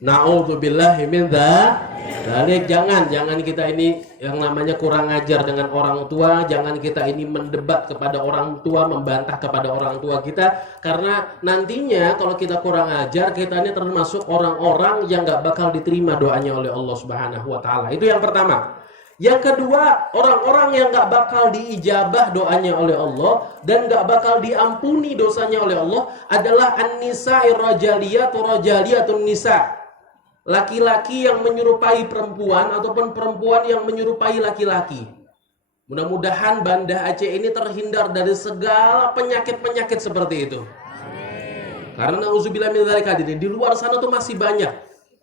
Na'udzubillahi min dzalik. Jangan kita ini yang namanya kurang ajar dengan orang tua, jangan kita ini mendebat kepada orang tua, membantah kepada orang tua kita, karena nantinya kalau kita kurang ajar, kita ini termasuk orang-orang yang gak bakal diterima doanya oleh Allah Subhanahu wa taala. Itu yang pertama. Yang kedua, orang-orang yang gak bakal diijabah doanya oleh Allah dan gak bakal diampuni dosanya oleh Allah adalah an-nisa'i rajaliyatun nisa'. Laki-laki yang menyerupai perempuan ataupun perempuan yang menyerupai laki-laki. Mudah-mudahan Banda Aceh ini terhindar dari segala penyakit-penyakit seperti itu. Karena na'udzubillah min dzalik hadirin, di luar sana tuh masih banyak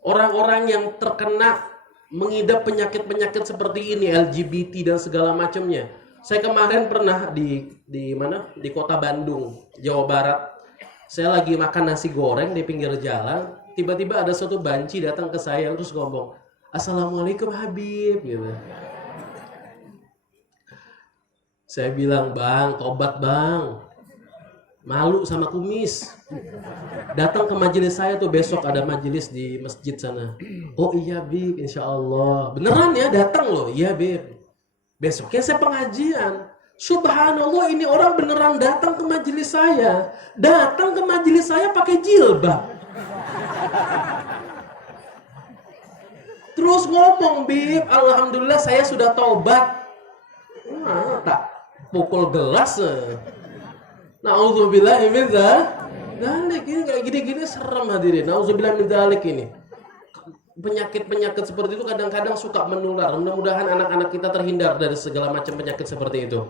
orang-orang yang terkena mengidap penyakit-penyakit seperti ini, LGBT dan segala macamnya. Saya kemarin pernah di mana? Di kota Bandung, Jawa Barat. Saya lagi makan nasi goreng di pinggir jalan. Tiba-tiba ada satu banci datang ke saya terus ngomong, "Assalamualaikum Habib," gitu. Saya bilang, "Bang, tobat bang. Malu sama kumis. Datang ke majelis saya tuh, besok ada majelis di masjid sana." "Oh iya Bib, insya Allah." Beneran ya, datang loh. "Iya Bib. Besoknya saya pengajian." Subhanallah, ini orang beneran datang ke majelis saya. Datang ke majelis saya pakai jilbab. Terus ngomong, "Bib, alhamdulillah saya sudah taubat." Nah, tak pukul gelas. Na'udzubillah min dzalik. Ini kayak gini-gini serem hadirin. Na'udzubillah min dzalik ini. Penyakit-penyakit seperti itu kadang-kadang suka menular. Mudah-mudahan anak-anak kita terhindar dari segala macam penyakit seperti itu.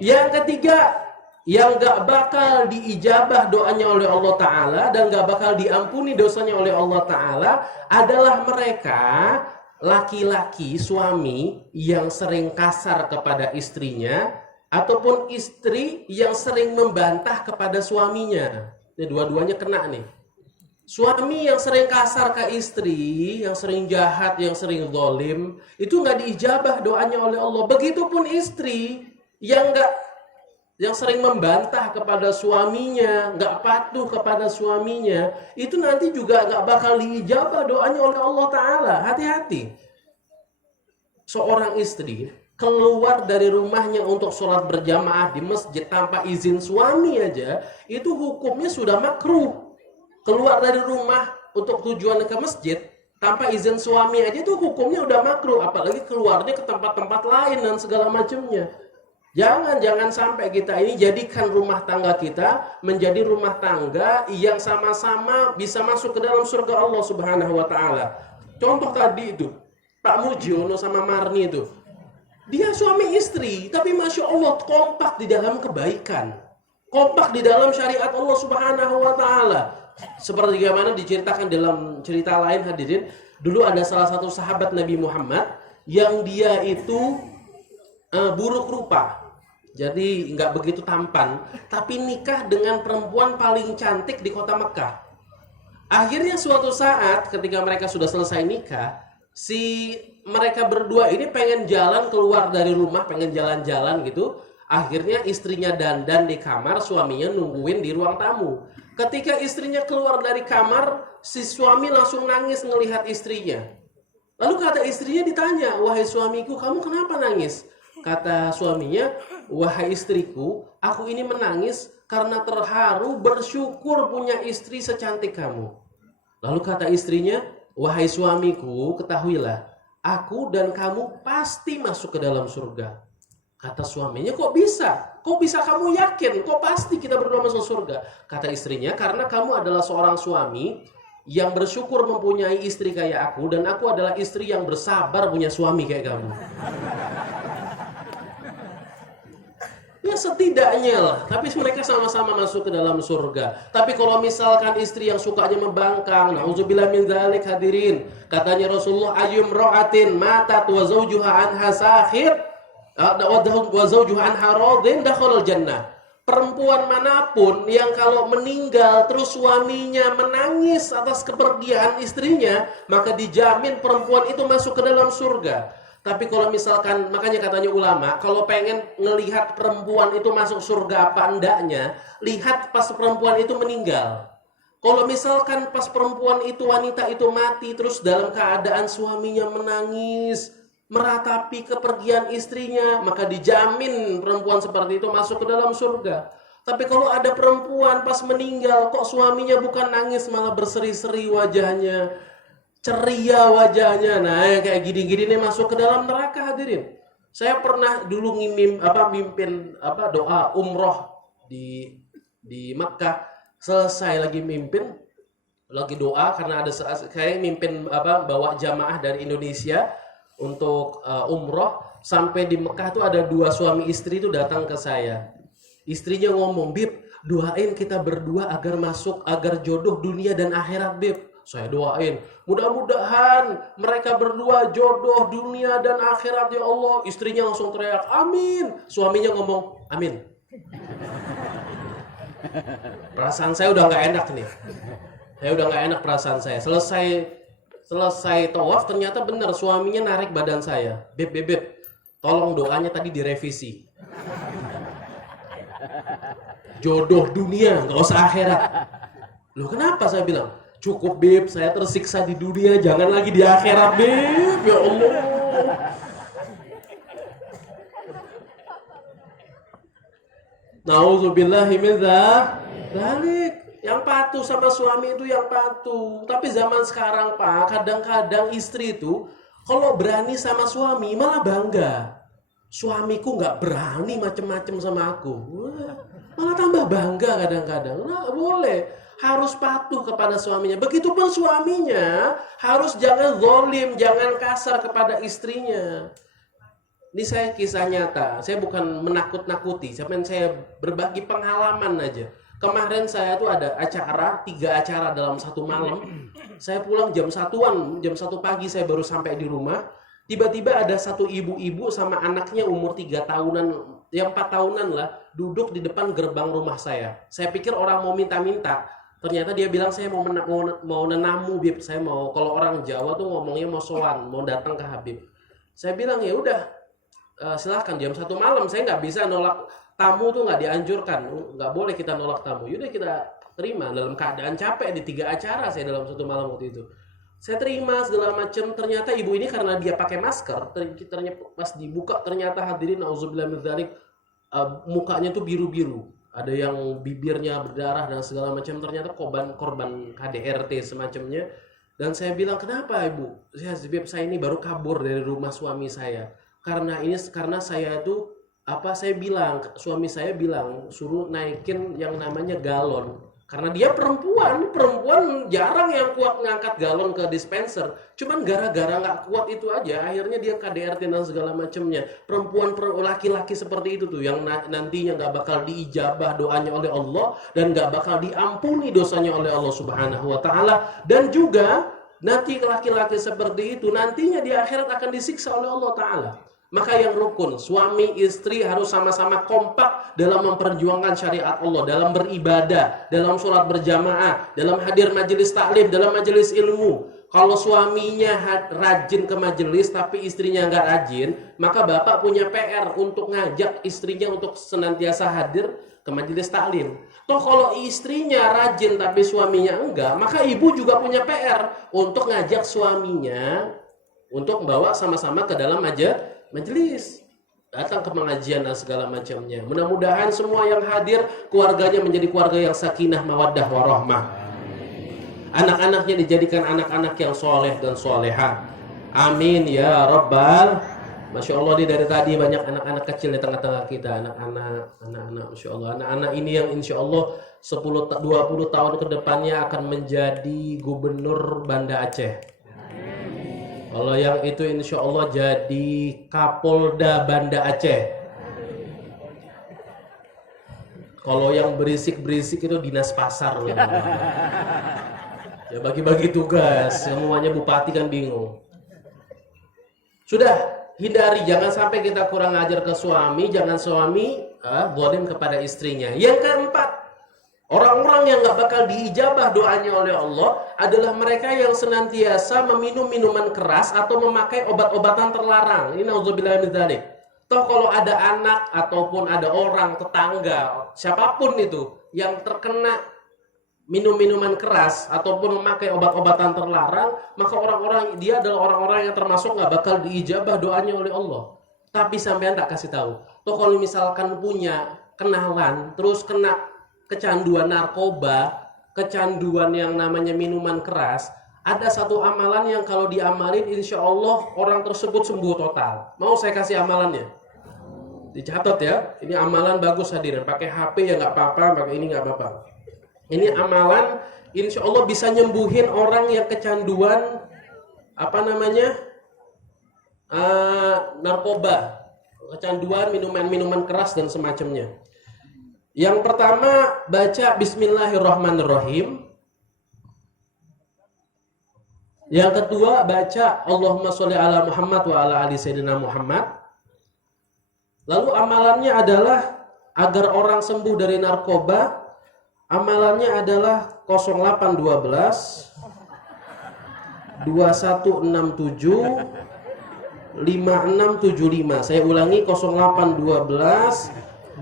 Yang ketiga, yang gak bakal diijabah doanya oleh Allah Ta'ala dan gak bakal diampuni dosanya oleh Allah Ta'ala adalah mereka laki-laki suami yang sering kasar kepada istrinya ataupun istri yang sering membantah kepada suaminya. Ini dua-duanya kena nih. Suami yang sering kasar ke istri, yang sering jahat, yang sering zalim, itu gak diijabah doanya oleh Allah. Begitupun istri yang sering membantah kepada suaminya, nggak patuh kepada suaminya, itu nanti juga nggak bakal diijabah doanya oleh Allah Ta'ala. Hati-hati. Seorang istri keluar dari rumahnya untuk sholat berjamaah di masjid tanpa izin suami aja, itu hukumnya sudah makruh. Keluar dari rumah untuk tujuan ke masjid tanpa izin suami aja itu hukumnya udah makruh, apalagi keluarnya ke tempat-tempat lain dan segala macamnya. Jangan sampai kita ini jadikan rumah tangga kita menjadi rumah tangga yang sama-sama bisa masuk ke dalam surga Allah Subhanahu wa taala. Contoh tadi itu, Pak Mujiono sama Marni itu. Dia suami istri, tapi Masya Allah kompak di dalam kebaikan. Kompak di dalam syariat Allah Subhanahu wa taala. Seperti bagaimana diceritakan dalam cerita lain hadirin, dulu ada salah satu sahabat Nabi Muhammad yang dia itu buruk rupa. Jadi nggak begitu tampan, tapi nikah dengan perempuan paling cantik di kota Mekah. Akhirnya suatu saat ketika mereka sudah selesai nikah, mereka berdua ini pengen jalan keluar dari rumah, pengen jalan-jalan gitu. Akhirnya istrinya dandan di kamar, suaminya nungguin di ruang tamu. Ketika istrinya keluar dari kamar, si suami langsung nangis ngelihat istrinya. Lalu kata istrinya ditanya, "Wahai suamiku, kamu kenapa nangis?" Kata suaminya, "Wahai istriku, aku ini menangis karena terharu bersyukur punya istri secantik kamu." Lalu kata istrinya, "Wahai suamiku, ketahuilah, aku dan kamu pasti masuk ke dalam surga." Kata suaminya, "Kok bisa? Kok bisa kamu yakin? Kok pasti kita berdua masuk surga?" Kata istrinya, "Karena kamu adalah seorang suami yang bersyukur mempunyai istri kayak aku, dan aku adalah istri yang bersabar punya suami kayak kamu." Ya setidaknya lah, tapi mereka sama-sama masuk ke dalam surga. Tapi kalau misalkan istri yang sukanya membangkang, nauzubillah min dzalik hadirin. Katanya Rasulullah, "Ayyum ra'atin matat wa zawjuha anha sakhir wa zawjuha anha radin dakhalal jannah." Perempuan manapun yang kalau meninggal terus suaminya menangis atas kepergian istrinya, maka dijamin perempuan itu masuk ke dalam surga. Tapi kalau misalkan, makanya katanya ulama, kalau pengen ngelihat perempuan itu masuk surga apa endaknya, lihat pas perempuan itu meninggal. Kalau misalkan pas perempuan itu, wanita itu mati, terus dalam keadaan suaminya menangis, meratapi kepergian istrinya, maka dijamin perempuan seperti itu masuk ke dalam surga. Tapi kalau ada perempuan pas meninggal, kok suaminya bukan nangis, malah berseri-seri wajahnya, ceria wajahnya, nah yang kayak gini-gini nih masuk ke dalam neraka hadirin. Saya pernah dulu mimpin doa umroh di Mekah. Selesai lagi mimpin, lagi doa karena ada saya mimpin bawa jamaah dari Indonesia untuk umroh. Sampai di Mekah tuh ada 2 suami istri itu datang ke saya. Istrinya ngomong, "Bib, doain kita berdua agar jodoh dunia dan akhirat, Bib." Saya doain, mudah-mudahan mereka berdua jodoh dunia dan akhirat ya Allah. Istrinya langsung teriak, "Amin." Suaminya ngomong, "Amin." Perasaan saya udah gak enak nih. Perasaan saya. Selesai tawaf, ternyata benar suaminya narik badan saya. "Beb, tolong doanya tadi direvisi. Jodoh dunia, gak usah akhirat." Loh kenapa? Saya bilang, "Cukup Beb, saya tersiksa di dunia, jangan lagi di akhirat Beb, ya Allah." Nauzubillahi min dzalik. Yang patuh sama suami itu yang patuh. Tapi zaman sekarang Pak, kadang-kadang istri itu kalau berani sama suami malah bangga. Suamiku nggak berani macem-macem sama aku. Wah, malah tambah bangga kadang-kadang. Nah, boleh. Harus patuh kepada suaminya. Begitupun suaminya harus jangan zalim, jangan kasar kepada istrinya. Ini saya kisah nyata. Saya bukan menakut-nakuti, saya berbagi pengalaman aja. Kemarin saya tuh ada acara, 3 acara dalam satu malam. Saya pulang jam 1 pagi saya baru sampai di rumah. Tiba-tiba ada satu ibu-ibu sama anaknya umur 3 tahunan, ya 4 tahunan lah, duduk di depan gerbang rumah saya. Saya pikir orang mau minta-minta. Ternyata dia bilang, "Saya mau nenamu, Bib. Saya mau," kalau orang Jawa tuh ngomongnya mau sowan, mau datang ke Habib. Saya bilang, "Ya udah, silahkan jam 1 malam. Saya nggak bisa nolak tamu tuh, nggak dianjurkan. Nggak boleh kita nolak tamu." Yaudah kita terima dalam keadaan capek di 3 acara saya dalam 1 malam waktu itu. Saya terima segala macam. Ternyata ibu ini karena dia pakai masker, ternyata pas dibuka ternyata hadirin nauzubillah min dzalik, mukanya tuh biru-biru. Ada yang bibirnya berdarah dan segala macam, ternyata korban KDRT semacamnya. Dan saya bilang, "Kenapa Ibu?" Saya ini baru kabur dari rumah suami saya. Karena saya itu suami saya bilang suruh naikin yang namanya galon. Karena dia perempuan jarang yang kuat ngangkat galon ke dispenser. Cuman gara-gara nggak kuat itu aja, akhirnya dia KDRT dan segala macamnya. Laki-laki seperti itu tuh yang nantinya nggak bakal diijabah doanya oleh Allah dan nggak bakal diampuni dosanya oleh Allah Subhanahu Wa Taala. Dan juga nanti laki-laki seperti itu nantinya di akhirat akan disiksa oleh Allah Taala. Maka yang rukun, suami istri harus sama-sama kompak dalam memperjuangkan syariat Allah, dalam beribadah, dalam sholat berjamaah, dalam hadir majelis taklim, dalam majelis ilmu. Kalau suaminya rajin ke majelis tapi istrinya nggak rajin, maka bapak punya PR untuk ngajak istrinya untuk senantiasa hadir ke majelis taklim. Toh kalau istrinya rajin tapi suaminya enggak, maka ibu juga punya PR untuk ngajak suaminya untuk membawa sama-sama ke dalam majelis, datang ke pengajian dan segala macamnya. Mudah-mudahan semua yang hadir keluarganya menjadi keluarga yang sakinah, mawaddah, warahmah. Anak-anaknya dijadikan anak-anak yang soleh dan soleha. Amin ya rabbal. Masya Allah, dari tadi banyak anak-anak kecil di tengah-tengah kita. Anak-anak, Masya Allah. Anak-anak ini yang insya Allah 10-20 tahun ke depannya akan menjadi gubernur Banda Aceh. Kalau yang itu insya Allah jadi Kapolda Banda Aceh. Kalau yang berisik-berisik itu dinas pasar. Ya bagi-bagi tugas, semuanya bupati kan bingung. Sudah, hindari, jangan sampai kita kurang ajar ke suami, jangan suami zalim kepada istrinya. Yang keempat, orang-orang yang gak bakal diijabah doanya oleh Allah adalah mereka yang senantiasa meminum minuman keras atau memakai obat-obatan terlarang. Ini nauzubillah min dzalik. Toh kalau ada anak ataupun ada orang tetangga, siapapun itu yang terkena minum minuman keras ataupun memakai obat-obatan terlarang, maka dia adalah orang-orang yang termasuk gak bakal diijabah doanya oleh Allah. Tapi sampean tak kasih tahu. Toh kalau misalkan punya kenalan terus kena kecanduan narkoba, kecanduan yang namanya minuman keras, ada satu amalan yang kalau diamalin insya Allah orang tersebut sembuh total. Mau saya kasih amalannya? Dicatat ya, ini amalan bagus hadirin. Pakai HP ya nggak apa-apa, pakai ini nggak apa-apa. Ini amalan insya Allah bisa nyembuhin orang yang kecanduan narkoba, kecanduan minuman-minuman keras dan semacamnya. Yang pertama, baca Bismillahirrahmanirrahim. Yang kedua, baca Allahumma sholli ala Muhammad wa ala ali sayyidina Muhammad. Lalu amalannya adalah agar orang sembuh dari narkoba. Amalannya adalah 0812 2167 5675. Saya ulangi, 0812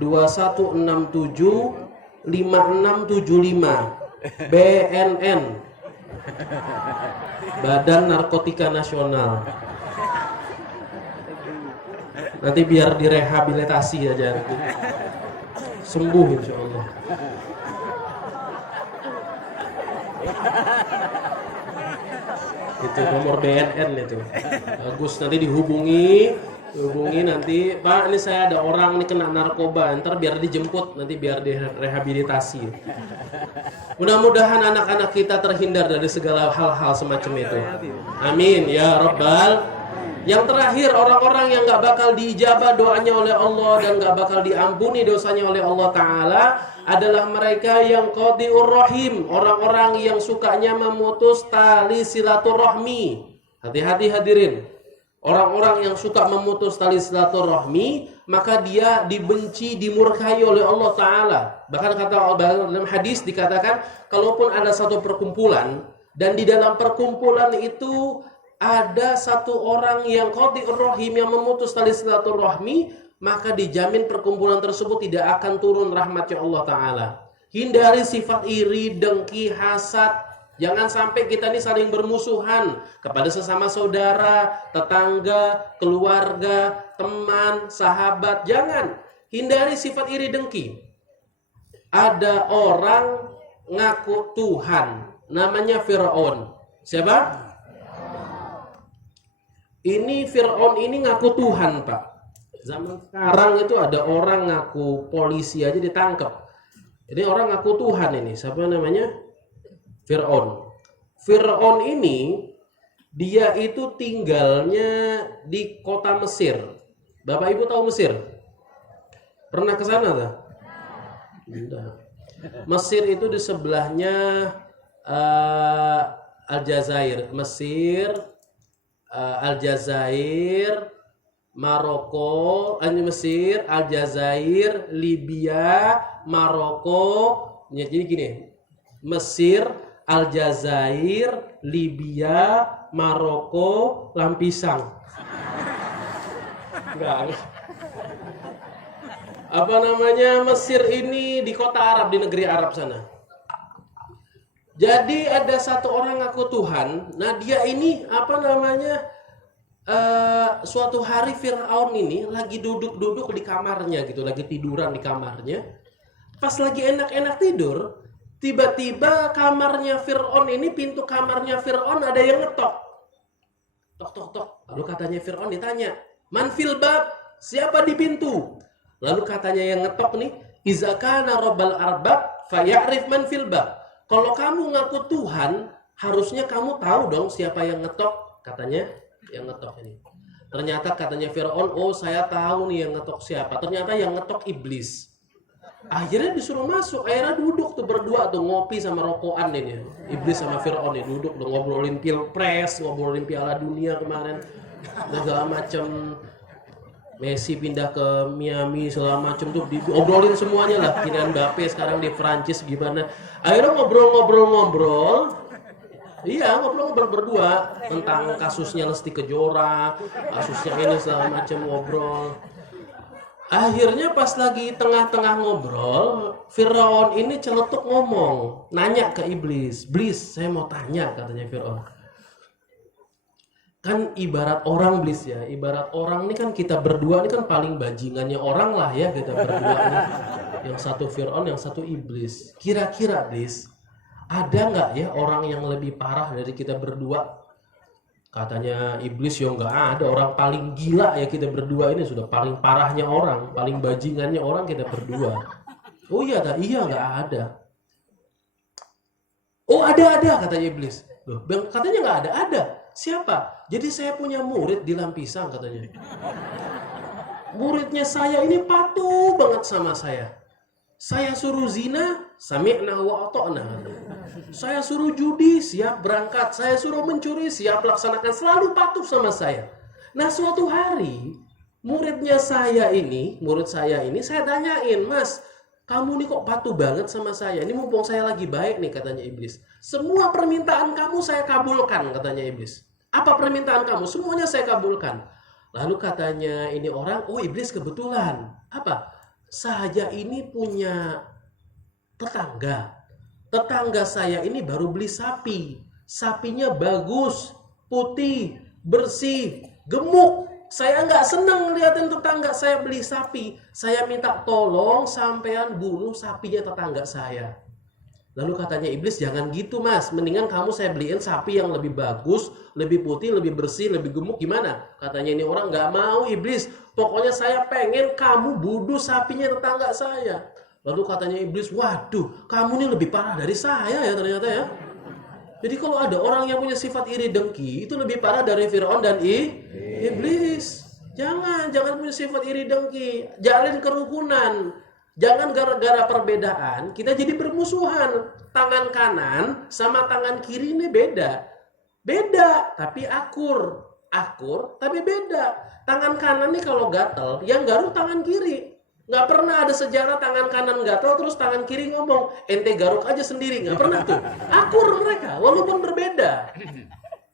2167 5675. BNN, Badan Narkotika Nasional. Nanti biar direhabilitasi aja, sembuh insya Allah. Itu nomor BNN itu. Bagus, nanti dihubungi nanti, Pak, ini saya ada orang nih kena narkoba, ntar biar dijemput, nanti biar direhabilitasi. Mudah-mudahan anak-anak kita terhindar dari segala hal-hal semacam itu. Amin ya rabbal. Yang terakhir, orang-orang yang gak bakal diijabah doanya oleh Allah dan gak bakal diampuni dosanya oleh Allah Ta'ala adalah mereka yang qadi'ur rahim, orang-orang yang sukanya memutus tali silaturahmi. Hati-hati hadirin, orang-orang yang suka memutus tali silaturahmi, maka dia dibenci, dimurkai oleh Allah Ta'ala. Bahkan dalam hadis dikatakan, kalaupun ada satu perkumpulan dan di dalam perkumpulan itu ada satu orang yang qadi'ur rahim, yang memutus tali silaturahmi, maka dijamin perkumpulan tersebut tidak akan turun rahmatnya Allah Ta'ala. Hindari sifat iri, dengki, hasad. Jangan sampai kita ini saling bermusuhan kepada sesama saudara, tetangga, keluarga, teman, sahabat. Jangan. Hindari sifat iri, dengki. Ada orang ngaku Tuhan, namanya Fir'aun. Siapa? Ini Fir'aun ini ngaku Tuhan, Pak. Zaman sekarang itu ada orang ngaku polisi aja ditangkap. Ini orang ngaku Tuhan ini. Siapa namanya? Fir'aun. Fir'aun ini dia itu tinggalnya di kota Mesir. Bapak Ibu tahu Mesir? Pernah ke sana tak? Mesir itu di sebelahnya Aljazair. Mesir, Aljazair, Maroko, Mesir, Aljazair, Libya, Maroko. Jadi gini, Mesir, Aljazair, Libya, Maroko, Lampisang. Enggak. Apa namanya, Mesir ini di kota Arab, di negeri Arab sana. Jadi ada satu orang ngaku Tuhan. Nah dia ini apa namanya, suatu hari Fir'aun ini lagi duduk-duduk di kamarnya gitu, lagi tiduran di kamarnya. Pas lagi enak-enak tidur, tiba-tiba kamarnya Fir'aun ini, pintu kamarnya Fir'aun ada yang ngetok. Tok tok tok. Lalu katanya Fir'aun ditanya, "Man fil bab?" Siapa di pintu? Lalu katanya yang ngetok nih, "Iza kana rabbal arbab fa ya'rif man fil bab." Kalau kamu ngaku Tuhan, harusnya kamu tahu dong siapa yang ngetok, katanya yang ngetok ini. Ternyata katanya Fir'aun, "Oh, saya tahu nih yang ngetok siapa." Ternyata yang ngetok iblis. Akhirnya disuruh masuk, akhirnya duduk tuh berdua tuh ngopi sama rokokan ini. Iblis sama Fir'aun nih duduk tuh ngobrolin pilpres, ngobrolin Piala Dunia kemarin, dan segala macam. Messi pindah ke Miami segala macam tuh diobrolin semuanya lah. Kylian Mbappe sekarang di Prancis gimana. Akhirnya ngobrol-ngobrol. Iya, ngobrol-ngobrol berdua tentang kasusnya Lesti Kejora, kasusnya ini segala macam ngobrol. Akhirnya pas lagi tengah-tengah ngobrol, Firaun ini celetuk ngomong, nanya ke iblis. "Iblis, saya mau tanya," katanya Firaun. Kan ibarat orang, Iblis ya, ibarat orang ini kan kita berdua ini kan paling bajingannya orang lah ya, kita berdua nih. Yang satu Firaun, yang satu iblis. Kira-kira Iblis, ada nggak ya orang yang lebih parah dari kita berdua? Katanya iblis, ya nggak ada. Orang paling gila ya kita berdua ini, sudah paling parahnya orang, paling bajingannya orang kita berdua. Oh iya, iya nggak ada. Oh ada katanya iblis. Loh, katanya nggak ada. Siapa? Jadi saya punya murid di Lampisang katanya. Muridnya saya ini patuh banget sama saya. Saya suruh zina, sami'na wa ata'na. Saya suruh judi, siap berangkat. Saya suruh mencuri, siap laksanakan. Selalu patuh sama saya. Nah suatu hari, murid saya ini, saya tanyain, "Mas, kamu nih kok patuh banget sama saya? Ini mumpung saya lagi baik nih," katanya iblis. "Semua permintaan kamu saya kabulkan," katanya iblis. "Apa permintaan kamu? Semuanya saya kabulkan." Lalu katanya ini orang, "Oh iblis, kebetulan. Apa? Saya ini punya tetangga. Tetangga saya ini baru beli sapi. Sapinya bagus, putih, bersih, gemuk. Saya nggak seneng ngeliatin tetangga saya beli sapi. Saya minta tolong sampean bunuh sapinya tetangga saya." Lalu katanya iblis, "Jangan gitu Mas, mendingan kamu saya beliin sapi yang lebih bagus, lebih putih, lebih bersih, lebih gemuk, gimana?" Katanya ini orang, "Nggak mau iblis, pokoknya saya pengen kamu bunuh sapinya tetangga saya." Lalu katanya iblis, "Waduh, kamu ini lebih parah dari saya ya ternyata ya." Jadi kalau ada orang yang punya sifat iri dengki, itu lebih parah dari Firaun dan iblis. Jangan punya sifat iri dengki, jalin kerukunan. Jangan gara-gara perbedaan kita jadi bermusuhan. Tangan kanan sama tangan kiri ini beda, tapi akur tapi beda. Tangan kanan nih kalau gatel, yang garuk tangan kiri. Nggak pernah ada sejarah tangan kanan gatel terus tangan kiri ngomong, "Ente garuk aja sendiri." Nggak pernah tuh. Akur mereka, walaupun berbeda.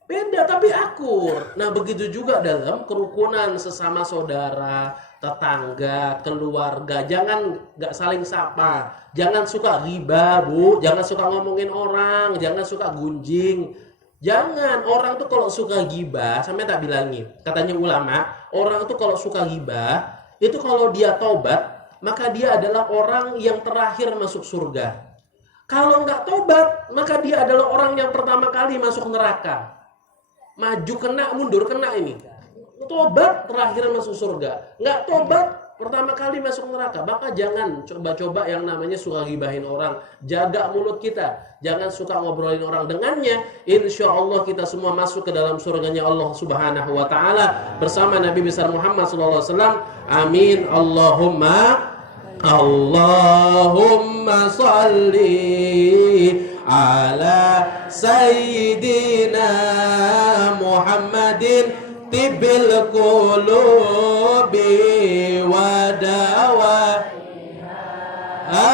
Beda tapi akur. Nah begitu juga dalam kerukunan sesama saudara, tetangga, keluarga. Jangan nggak saling sapa. Jangan suka ghibah, Bu. Jangan suka ngomongin orang. Jangan suka gunjing. Jangan. Orang tuh kalau suka ghibah, sampai tak bilangin. Katanya ulama, orang tuh kalau suka ghibah, itu kalau dia taubat, maka dia adalah orang yang terakhir masuk surga. Kalau nggak taubat, maka dia adalah orang yang pertama kali masuk neraka. Maju kena, mundur kena ini. Tobat terakhir masuk surga. Nggak tobat pertama kali masuk neraka. Maka jangan coba-coba yang namanya suka gibahin orang. Jaga mulut kita. Jangan suka ngobrolin orang. Dengannya, insya Allah kita semua masuk ke dalam surganya Allah Subhanahu wa Ta'ala bersama Nabi besar Muhammad SAW. Amin. Allahumma salli ala sayyidina Muhammadin tibbil qulubi wa dawa'iha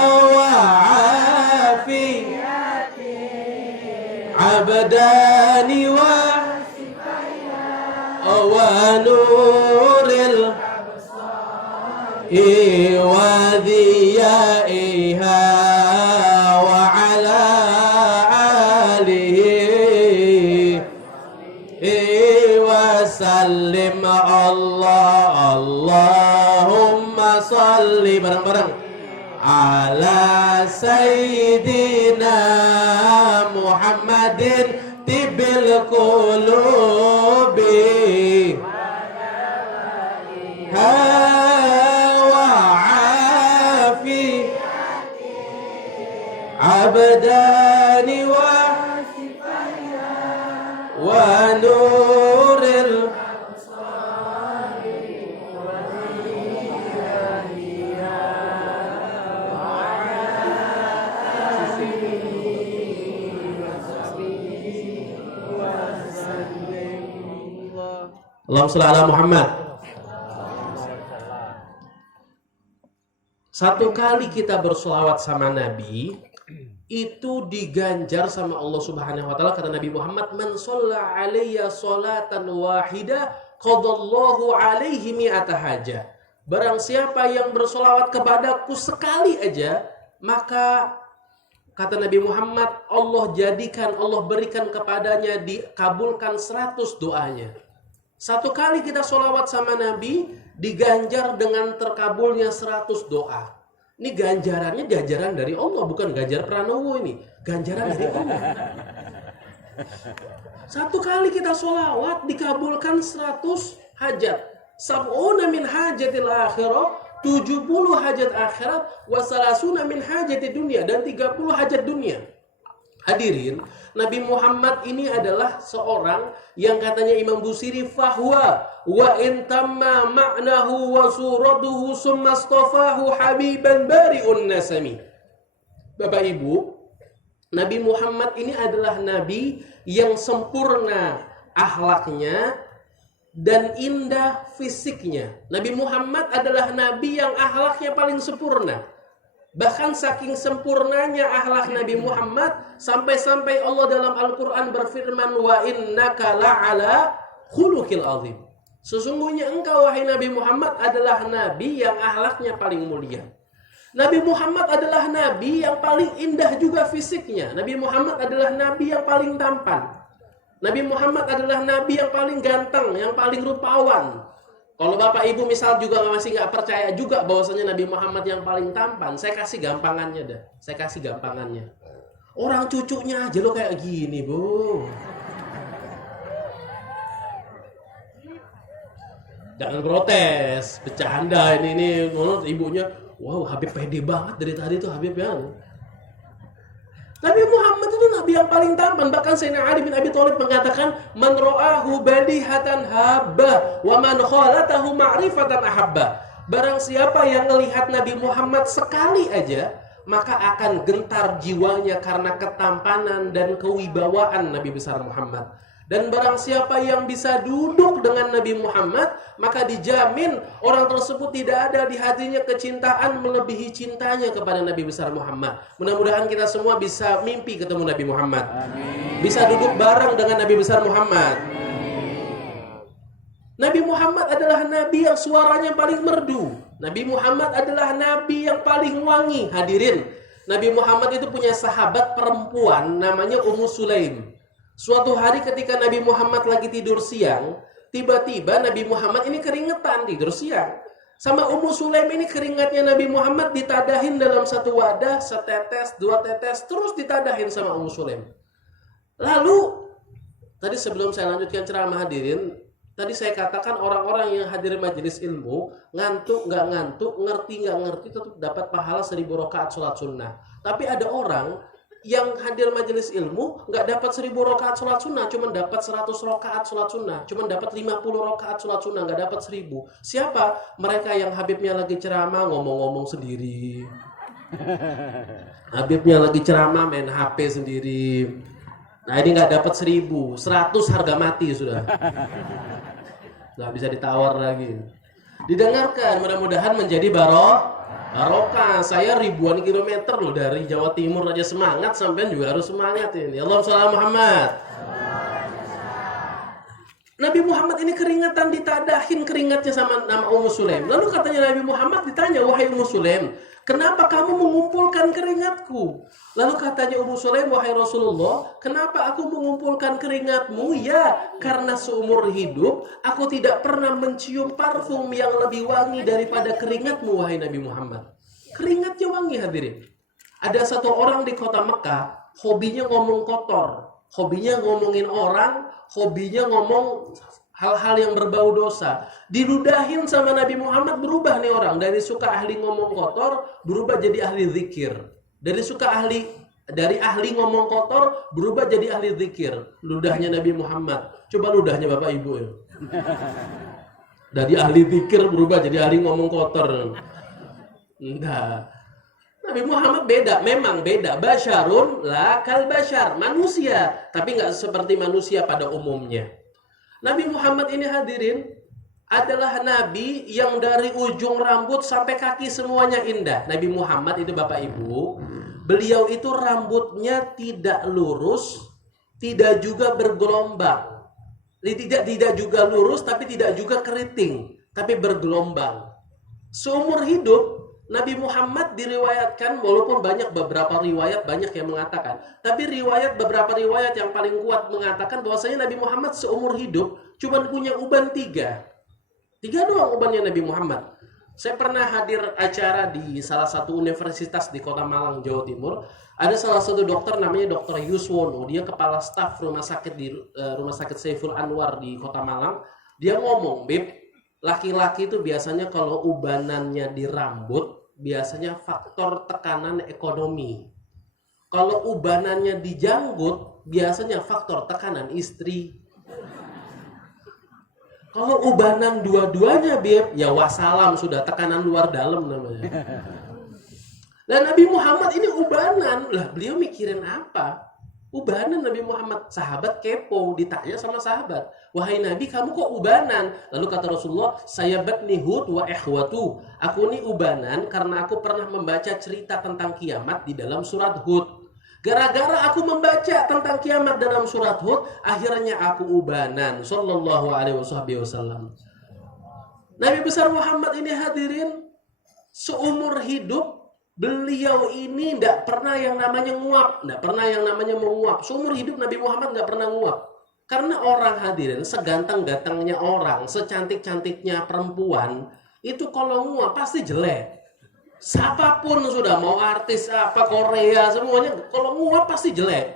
wa afiyatiha abdani wa nuril wa dhiyaiha wa ala alihi wa sallim Allahumma salli bareng-bareng ala sayyidina Muhammadin tibil qulubi abdani wa nuril Allahumma shalli ala Muhammad. Satu kali kita bersolawat sama Nabi itu diganjar sama Allah Subhanahu wa taala. Kata Nabi Muhammad, "Man shalla alayya sholatan wahidah qadallahu alaihi mi'ata hajah." Barang siapa yang bersolawat kepadaku sekali aja, maka kata Nabi Muhammad, Allah berikan kepadanya dikabulkan 100 doanya. Satu kali kita sholawat sama Nabi diganjar dengan terkabulnya 100 doa. Ini ganjarannya ganjaran dari Allah, bukan ganjar Pranowo ini. Ganjaran dari Allah. Satu kali kita sholawat dikabulkan 100 hajat. Sab'una min hajatil akhirah, 70 hajat akhirat, wa salasuna min hajati dunia, dan 30 hajat dunia. Hadirin, Nabi Muhammad ini adalah seorang yang katanya Imam Busiri, fahuwa wa intamma ma'nahu wa suratuhu summa astafahu habiban bari'un nasami. Bapak Ibu, Nabi Muhammad ini adalah Nabi yang sempurna akhlaknya dan indah fisiknya. Nabi Muhammad adalah Nabi yang akhlaknya paling sempurna. Bahkan saking sempurnanya akhlak Nabi Muhammad, sampai-sampai Allah dalam Al-Quran berfirman, wa innaka la'ala khuluqil azim. Sesungguhnya engkau wahai Nabi Muhammad adalah Nabi yang akhlaknya paling mulia. Nabi Muhammad adalah Nabi yang paling indah juga fisiknya. Nabi Muhammad adalah Nabi yang paling tampan. Nabi Muhammad adalah Nabi yang paling ganteng, yang paling rupawan. Kalau Bapak Ibu misal juga masih nggak percaya juga bahwasanya Nabi Muhammad yang paling tampan, saya kasih gampangannya dah. Saya kasih gampangannya. Orang cucunya aja lo kayak gini, Bu. Jangan protes, bercanda ini menurut ibunya. Wow, Habib pede banget dari tadi tuh Habib ya. Nabi Muhammad itu Nabi yang paling tampan. Bahkan Sayyidina Ali bin Abi Thalib mengatakan, man ra'ahu badihatan habba wa man khalatahu ma'rifatan ahabba. Barang siapa yang melihat Nabi Muhammad sekali aja, maka akan gentar jiwanya karena ketampanan dan kewibawaan Nabi besar Muhammad. Dan barang siapa yang bisa duduk dengan Nabi Muhammad, maka dijamin orang tersebut tidak ada di hatinya kecintaan melebihi cintanya kepada Nabi besar Muhammad. Mudah-mudahan kita semua bisa mimpi ketemu Nabi Muhammad. Amin. Bisa duduk bareng dengan Nabi besar Muhammad. Amin. Nabi Muhammad adalah Nabi yang suaranya paling merdu. Nabi Muhammad adalah Nabi yang paling wangi. Hadirin, Nabi Muhammad itu punya sahabat perempuan namanya Ummu Sulaim. Suatu hari ketika Nabi Muhammad lagi tidur siang, tiba-tiba Nabi Muhammad ini keringetan tidur siang. Sama Ummu Sulaim ini keringatnya Nabi Muhammad ditadahin dalam satu wadah, setetes, dua tetes, terus ditadahin sama Ummu Sulaim. Lalu, tadi sebelum saya lanjutkan ceramah hadirin, tadi saya katakan orang-orang yang hadir majelis ilmu, ngantuk nggak ngantuk, ngerti nggak ngerti, tetap dapat pahala 1000 rakaat sholat sunnah. Tapi ada orang yang hadir majelis ilmu nggak dapat 1000 rakaat sholat sunnah, cuma dapat 100 rakaat sholat sunnah, cuma dapat 50 rakaat sholat sunnah, nggak dapat 1000. Siapa? Mereka yang Habibnya lagi ceramah ngomong-ngomong sendiri. Habibnya lagi ceramah main HP sendiri. Nah ini nggak dapat 1000, 100 harga mati sudah. Nggak bisa ditawar lagi. Didengarkan, mudah-mudahan menjadi Barokah, saya ribuan kilometer loh dari Jawa Timur aja semangat, sampean juga harus semangat ini. Allahumma shalli ala Muhammad. Nabi Muhammad ini keringatan, ditadahin keringatnya sama nama Ummu Sulaim. Lalu katanya Nabi Muhammad ditanya, wahai Ummu Sulaim, kenapa kamu mengumpulkan keringatku? Lalu katanya Ummu Sulaim, wahai Rasulullah, kenapa aku mengumpulkan keringatmu? Ya, karena seumur hidup aku tidak pernah mencium parfum yang lebih wangi daripada keringatmu, wahai Nabi Muhammad. Keringatnya wangi, hadirin. Ada satu orang di kota Mekah, hobinya ngomong kotor, hobinya ngomongin orang, hobinya ngomong hal-hal yang berbau dosa. Diludahin sama Nabi Muhammad, berubah nih orang. Dari suka ahli ngomong kotor, berubah jadi ahli zikir. Dari ahli ngomong kotor, berubah jadi ahli zikir. Ludahnya Nabi Muhammad. Coba ludahnya Bapak Ibu. Dari ahli zikir berubah jadi ahli ngomong kotor. Enggak. Nabi Muhammad beda, memang beda. Basyarun la kal basyar, manusia, tapi nggak seperti manusia pada umumnya. Nabi Muhammad ini hadirin adalah nabi yang dari ujung rambut sampai kaki semuanya indah. Nabi Muhammad itu Bapak Ibu, beliau itu rambutnya tidak lurus, tidak juga bergelombang. Tidak juga lurus, tapi tidak juga keriting, tapi bergelombang. Seumur hidup Nabi Muhammad diriwayatkan, walaupun beberapa riwayat banyak yang mengatakan, tapi beberapa riwayat yang paling kuat mengatakan bahwasanya Nabi Muhammad seumur hidup cuma punya uban 3 doang ubannya Nabi Muhammad. Saya pernah hadir acara di salah satu universitas di Kota Malang, Jawa Timur. Ada salah satu dokter namanya Dr. Yuswono, dia kepala staf rumah sakit Saiful Anwar di Kota Malang. Dia ngomong, Bib, laki-laki itu biasanya kalau ubanannya di rambut biasanya faktor tekanan ekonomi. Kalau ubanannya di janggut biasanya faktor tekanan istri. Kalau ubanan dua-duanya, Bib, ya wassalam, sudah tekanan luar dalam namanya. Dan Nabi Muhammad ini ubanan. Lah, beliau mikirin apa? Ubanan Nabi Muhammad. Sahabat kepo, ditanya sama sahabat, wahai Nabi, kamu kok ubanan? Lalu kata Rasulullah, saya batni Hud wa ikhwatu. Aku ini ubanan karena aku pernah membaca cerita tentang kiamat di dalam surat Hud. Gara-gara aku membaca tentang kiamat dalam surat Hud, akhirnya aku ubanan. Sallallahu alaihi wasallam. Nabi besar Muhammad ini hadirin, seumur hidup beliau ini tidak pernah yang namanya nguap, tidak pernah yang namanya menguap. Seumur hidup Nabi Muhammad nggak pernah nguap. Karena orang hadirin, seganteng-gantengnya orang, secantik-cantiknya perempuan, itu kalau nguap pasti jelek. Siapapun sudah, mau artis apa Korea semuanya, kalau nguap pasti jelek.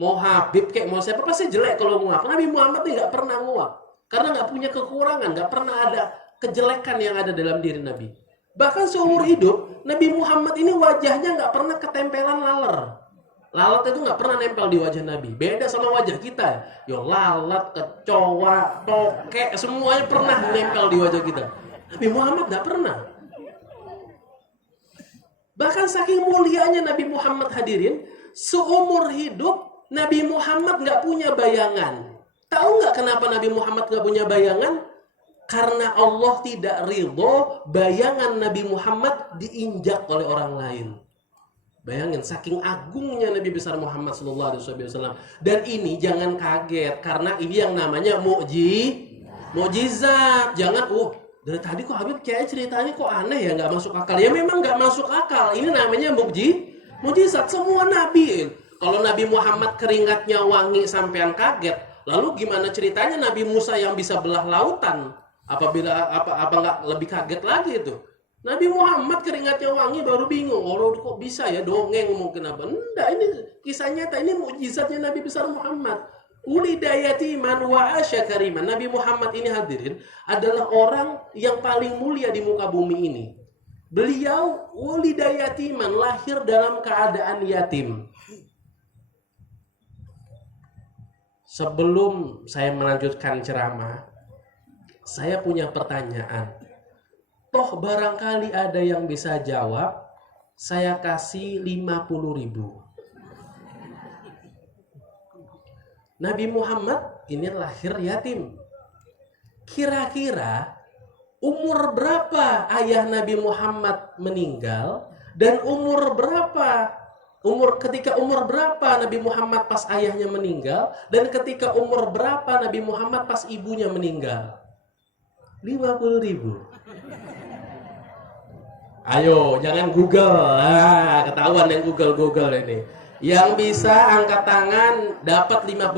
Mau Habib kayak mau siapa pasti jelek kalau nguap. Nabi Muhammad ini nggak pernah nguap, karena nggak punya kekurangan, nggak pernah ada kejelekan yang ada dalam diri Nabi. Bahkan seumur hidup Nabi Muhammad ini wajahnya nggak pernah ketempelan laler. Lalat itu nggak pernah nempel di wajah Nabi. Beda sama wajah kita. Yo lalat, kecoa, tokek, semuanya pernah nempel di wajah kita. Nabi Muhammad nggak pernah. Bahkan saking mulianya Nabi Muhammad hadirin, seumur hidup Nabi Muhammad nggak punya bayangan. Tahu nggak kenapa Nabi Muhammad nggak punya bayangan? Karena Allah tidak ridho bayangan Nabi Muhammad diinjak oleh orang lain. Bayangin, saking agungnya Nabi besar Muhammad SAW. Dan ini jangan kaget, karena ini yang namanya mukjizat. Jangan, dari tadi kok Habib kayak ceritanya kok aneh ya, nggak masuk akal. Ya memang nggak masuk akal. Ini namanya mukjizat. Semua Nabi. Kalau Nabi Muhammad keringatnya wangi sampean kaget, lalu gimana ceritanya Nabi Musa yang bisa belah lautan? Apa nggak lebih kaget lagi itu? Nabi Muhammad keringatnya wangi baru bingung. Kok bisa ya, dongeng mungkin apa? Enggak, ini kisah nyata, ini mukjizatnya Nabi besar Muhammad. Ulidayatiman wa asya kariman. Nabi Muhammad ini hadirin adalah orang yang paling mulia di muka bumi ini. Beliau ulidayatiman, lahir dalam keadaan yatim. Sebelum saya melanjutkan ceramah, saya punya pertanyaan. Toh barangkali ada yang bisa jawab, saya kasih 50.000. Nabi Muhammad ini lahir yatim. Kira-kira umur berapa ayah Nabi Muhammad meninggal dan ketika umur berapa Nabi Muhammad pas ayahnya meninggal dan ketika umur berapa Nabi Muhammad pas ibunya meninggal? 50.000. Ayo, jangan Google. Ketahuan yang Google ini. Yang bisa angkat tangan dapat 50.000.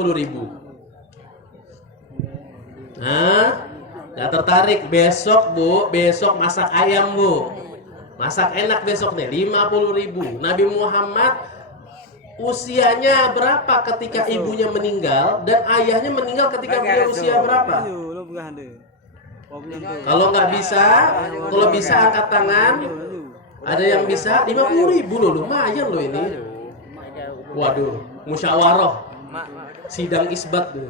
Gak tertarik besok Bu, besok masak ayam Bu. Masak enak besok nih, 50.000. Nabi Muhammad usianya berapa ketika ibunya meninggal dan ayahnya meninggal ketika beliau usia berapa? Kalau bisa angkat tangan. Ada yang bisa 50.000 loh, lumayan loh ini. Waduh, musyawarah, sidang isbat tuh.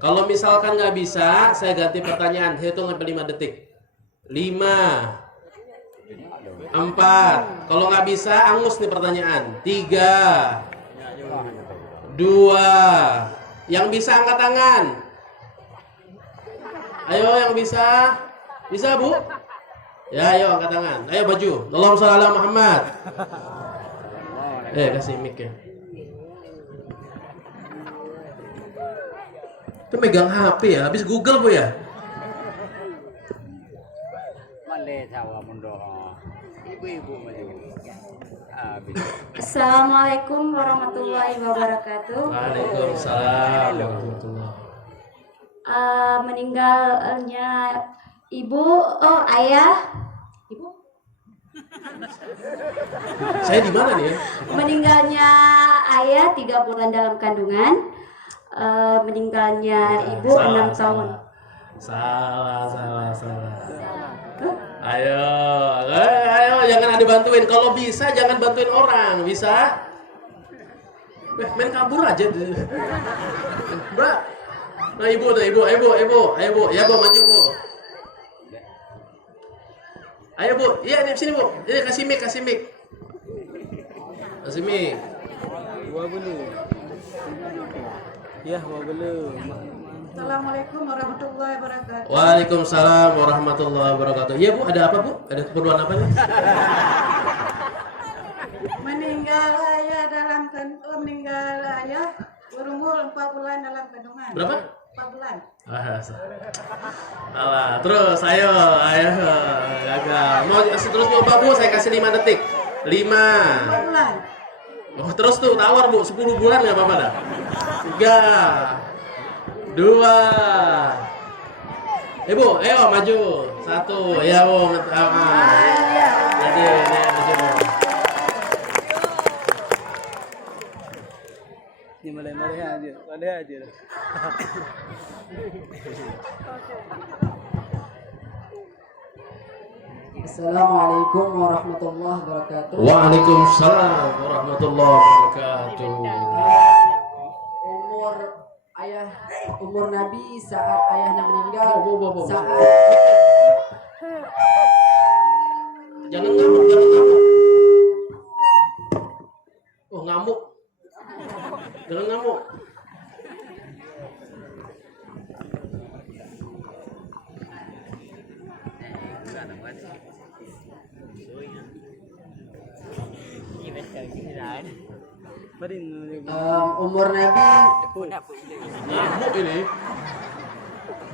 Kalau misalkan nggak bisa, saya ganti pertanyaan. Hitung sampai 5 detik. 5, 4. Kalau nggak bisa, angus nih pertanyaan. 3, 2. Yang bisa angkat tangan. Ayo yang bisa. Bisa Bu? Ya ayo angkat tangan. Ayo baju. Allahumma shalli ala Muhammad. Kasih mic ya. Itu megang HP ya, habis Google Bu ya? Assalamualaikum warahmatullahi wabarakatuh. Waalaikumsalam warahmatullahi. Meninggalnya ayah. Ibu? Saya di mana nih ya? Meninggalnya ayah 3 bulan dalam kandungan. Meninggalnya ibu 6 tahun. Salah. Ayo, jangan ada bantuin. Kalau bisa jangan bantuin orang, bisa? Main kabur aja. Mbak. Nah ibu, ayo Bu, ya Bu maju Bu. Ayo Bu, iya ini sini Bu. Ini kasih mic. Kasih mic. Assalamualaikum warahmatullahi wabarakatuh. Waalaikumsalam warahmatullahi wabarakatuh. Iya Bu, ada apa Bu? Ada keperluan apa nih? Meninggal ayah berumur 4 bulan dalam kandungan. Berapa? 4 bulan. Salah. Terus ayo gagal. Mau terus nyoba Bu, saya kasih 5 detik. 5. 4 bulan. Oh, terus tuh tawar Bu, 10 bulan enggak apa-apa dah. 3, 2. Ibu, ayo maju. 1. Ya Bu, maju. aja. Assalamualaikum warahmatullahi wabarakatuh. Waalaikumsalam warahmatullahi wabarakatuh. Umur Nabi saat ayahnya meninggal. Saat Jangan ngamuk. Oh, ngamuk. Jangan ngamuk. umur Nabi Ngamuk ini.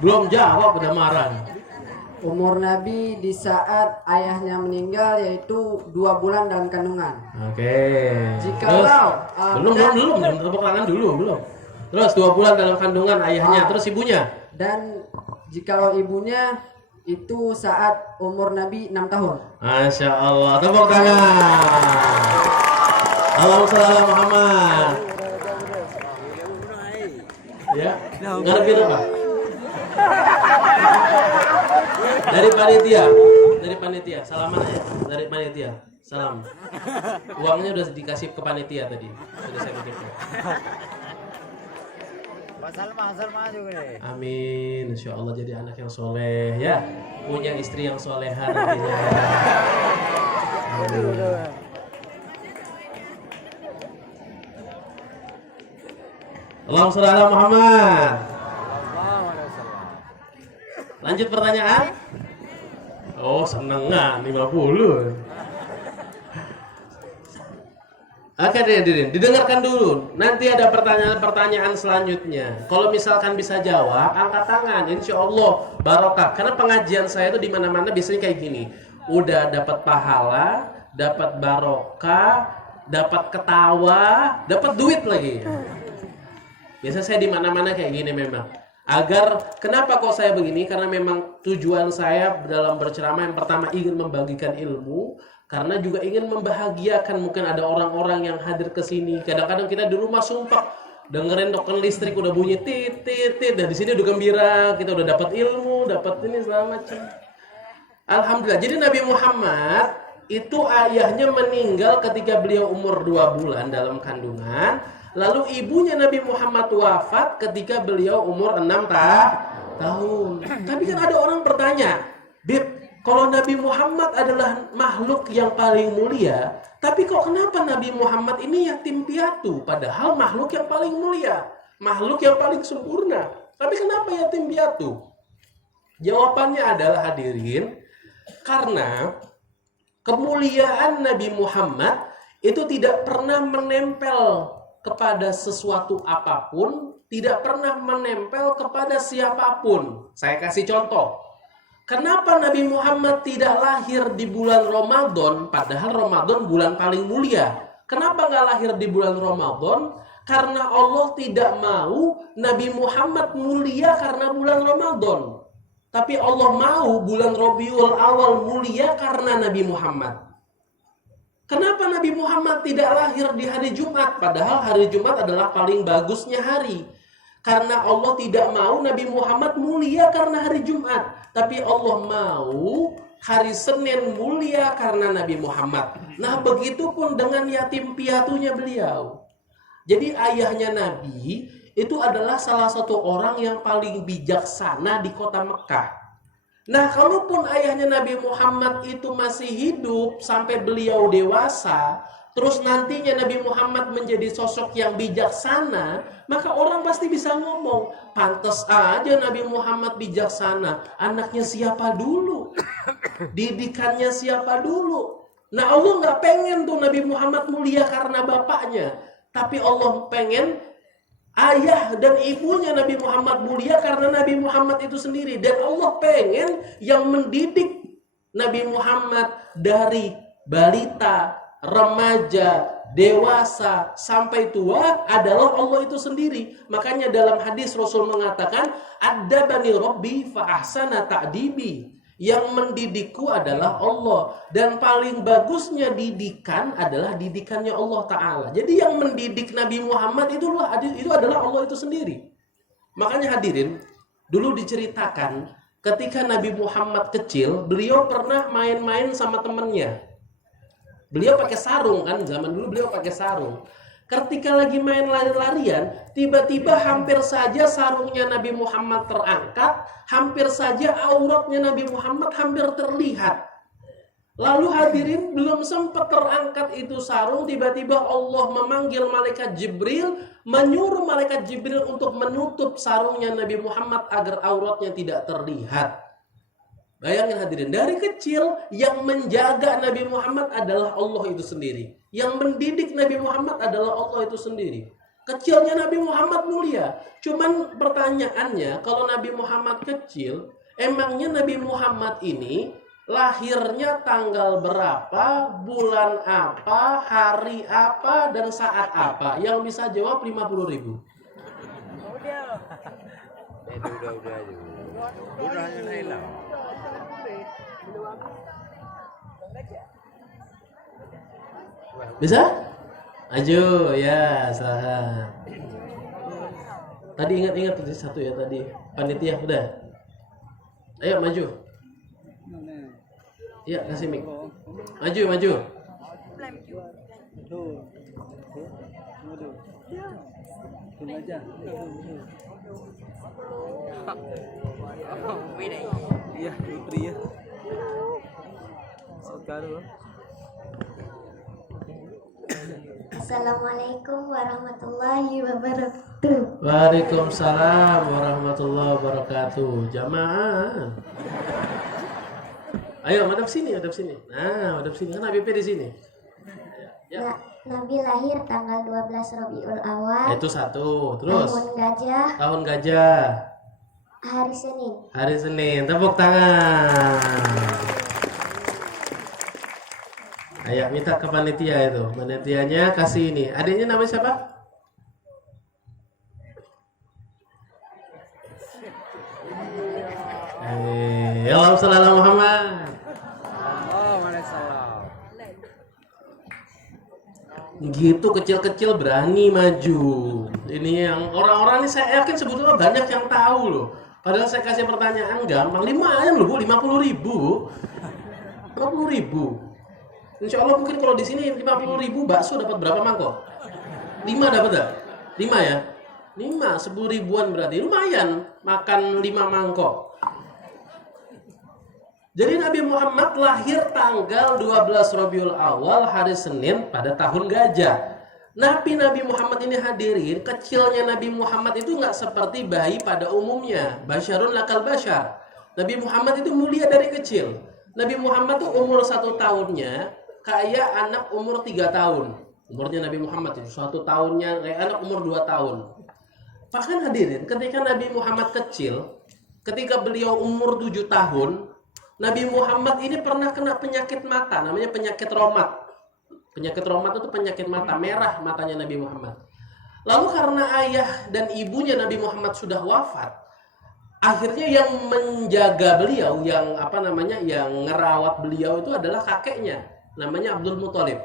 Belum jawab udah marah. Umur Nabi di saat ayahnya meninggal yaitu 2 bulan dalam kandungan. Oke. Jikalau belum tepuk tangan dulu, belum. Terus 2 bulan dalam kandungan ayahnya, terus ibunya. Dan jikalau ibunya itu saat umur Nabi 6 tahun. Masya Allah, tepuk tangan. Allahumma sholli ala Muhammad. Ya, ngarepin apa? Dari panitia, salaman aja. Dari panitia, salam. Uangnya udah dikasih ke panitia tadi. Sudah saya titipkan. Amin, insya Allah jadi anak yang soleh ya, punya istri yang soleha nantinya. Amin. Allahumma shalli ala Muhammad. Lanjut pertanyaan. Oh seneng nggak 50. Oke hadirin, didengarkan dulu. Nanti ada pertanyaan-pertanyaan selanjutnya. Kalau misalkan bisa jawab, angkat tangan. Insya Allah barokah. Karena pengajian saya itu di mana-mana biasanya kayak gini. Udah dapat pahala, dapat barokah, dapat ketawa, dapat duit lagi. Biasa saya di mana-mana kayak gini memang. Agar kenapa kok saya begini? Karena memang tujuan saya dalam berceramah yang pertama ingin membagikan ilmu. Karena juga ingin membahagiakan, mungkin ada orang-orang yang hadir ke sini. Kadang-kadang kita di rumah sumpah dengerin token listrik udah bunyi tit tit tit, dan di sini udah gembira, kita udah dapat ilmu, dapat ini segala macam. Alhamdulillah. Jadi Nabi Muhammad itu ayahnya meninggal ketika beliau umur 2 bulan dalam kandungan. Lalu ibunya Nabi Muhammad wafat ketika beliau umur 6 tahun. Tapi kan ada orang bertanya, Bib, kalau Nabi Muhammad adalah makhluk yang paling mulia, tapi kok kenapa Nabi Muhammad ini yatim piatu? Padahal makhluk yang paling mulia, makhluk yang paling sempurna. Tapi kenapa yatim piatu? Jawabannya adalah hadirin, karena kemuliaan Nabi Muhammad itu tidak pernah menempel kepada sesuatu apapun, tidak pernah menempel kepada siapapun. Saya kasih contoh. Kenapa Nabi Muhammad tidak lahir di bulan Ramadan, padahal Ramadan bulan paling mulia? Kenapa nggak lahir di bulan Ramadan? Karena Allah tidak mau Nabi Muhammad mulia karena bulan Ramadan. Tapi Allah mau bulan Rabiul Awal mulia karena Nabi Muhammad. Kenapa Nabi Muhammad tidak lahir di hari Jumat? Padahal hari Jumat adalah paling bagusnya hari. Karena Allah tidak mau Nabi Muhammad mulia karena hari Jumat. Tapi Allah mau hari Senin mulia karena Nabi Muhammad. Nah begitupun dengan yatim piatunya beliau. Jadi ayahnya Nabi itu adalah salah satu orang yang paling bijaksana di kota Mekah. Nah kalaupun ayahnya Nabi Muhammad itu masih hidup sampai beliau dewasa, terus nantinya Nabi Muhammad menjadi sosok yang bijaksana, maka orang pasti bisa ngomong, pantas aja Nabi Muhammad bijaksana. Anaknya siapa dulu? Didikannya siapa dulu? Nah Allah nggak pengen tuh Nabi Muhammad mulia karena bapaknya. Tapi Allah pengen ayah dan ibunya Nabi Muhammad mulia karena Nabi Muhammad itu sendiri. Dan Allah pengen yang mendidik Nabi Muhammad dari balita, remaja, dewasa, sampai tua adalah Allah itu sendiri. Makanya dalam hadis Rasul mengatakan, Adabani Rabbi fa ahsana ta'dibi. Yang mendidikku adalah Allah. Dan paling bagusnya didikan adalah didikannya Allah Ta'ala. Jadi yang mendidik Nabi Muhammad itu adalah Allah itu sendiri. Makanya hadirin, dulu diceritakan ketika Nabi Muhammad kecil, beliau pernah main-main sama temannya. Beliau pakai sarung kan, zaman dulu beliau pakai sarung. Ketika lagi main lari-larian, tiba-tiba hampir saja sarungnya Nabi Muhammad terangkat, hampir saja auratnya Nabi Muhammad hampir terlihat. Lalu hadirin, belum sempat terangkat itu sarung, tiba-tiba Allah memanggil malaikat Jibril, menyuruh malaikat Jibril untuk menutup sarungnya Nabi Muhammad agar auratnya tidak terlihat. Bayangin hadirin, dari kecil yang menjaga Nabi Muhammad adalah Allah itu sendiri. Yang mendidik Nabi Muhammad adalah Allah itu sendiri. Kecilnya Nabi Muhammad mulia. Cuman pertanyaannya, kalau Nabi Muhammad kecil, emangnya Nabi Muhammad ini lahirnya tanggal berapa, bulan apa, hari apa, dan saat apa? Yang bisa jawab 50.000. Udah. Bisa? Ajo, ya, salah. Tadi ingat satu ya tadi. Panitia udah. Ayo maju. Iya, kasih mic. Maju. Iya, Putri ya. Sekarang. Assalamualaikum warahmatullahi wabarakatuh. Waalaikumsalam warahmatullahi wabarakatuh. Jamaah. Ayo, madep sini. Nah, madep sini. Kan Habibnya di sini. Ya. Nabi lahir tanggal 12 Rabiul Awal. Itu satu. Terus Tahun gajah. tahun gajah. Hari Senin. Tepuk tangan. Ayo minta ke panitia itu. Panitianya kasih ini. Adiknya namanya siapa? Allahumma shalli ala Muhammad. Gitu kecil-kecil berani maju. Ini yang orang-orang ini saya yakin sebetulnya banyak yang tahu loh. Padahal saya kasih pertanyaan gampang. 5 ayam loh Bu, 50.000. 50.000. Insya Allah mungkin kalau di sini 50.000 bakso dapat berapa mangkok? 5 dapat tak? 5 ya? 5, 10 ribuan berarti lumayan makan 5 mangkok. Jadi Nabi Muhammad lahir tanggal 12 Rabiul Awal hari Senin pada tahun gajah. Nabi Muhammad ini hadirin, kecilnya Nabi Muhammad itu nggak seperti bayi pada umumnya. Basyarun lakal basyar. Nabi Muhammad itu mulia dari kecil. Nabi Muhammad tuh umur 1 tahunnya kayak anak umur 3 tahun. Umurnya Nabi Muhammad itu 1 tahunnya kayak anak umur 2 tahun. Bahkan hadirin, ketika Nabi Muhammad kecil, ketika beliau umur 7 tahun, Nabi Muhammad ini pernah kena penyakit mata, namanya penyakit romat. Penyakit romat itu penyakit mata, merah matanya Nabi Muhammad. Lalu karena ayah dan ibunya Nabi Muhammad sudah wafat, akhirnya yang menjaga beliau, yang ngerawat beliau itu adalah kakeknya, namanya Abdul Muthalib.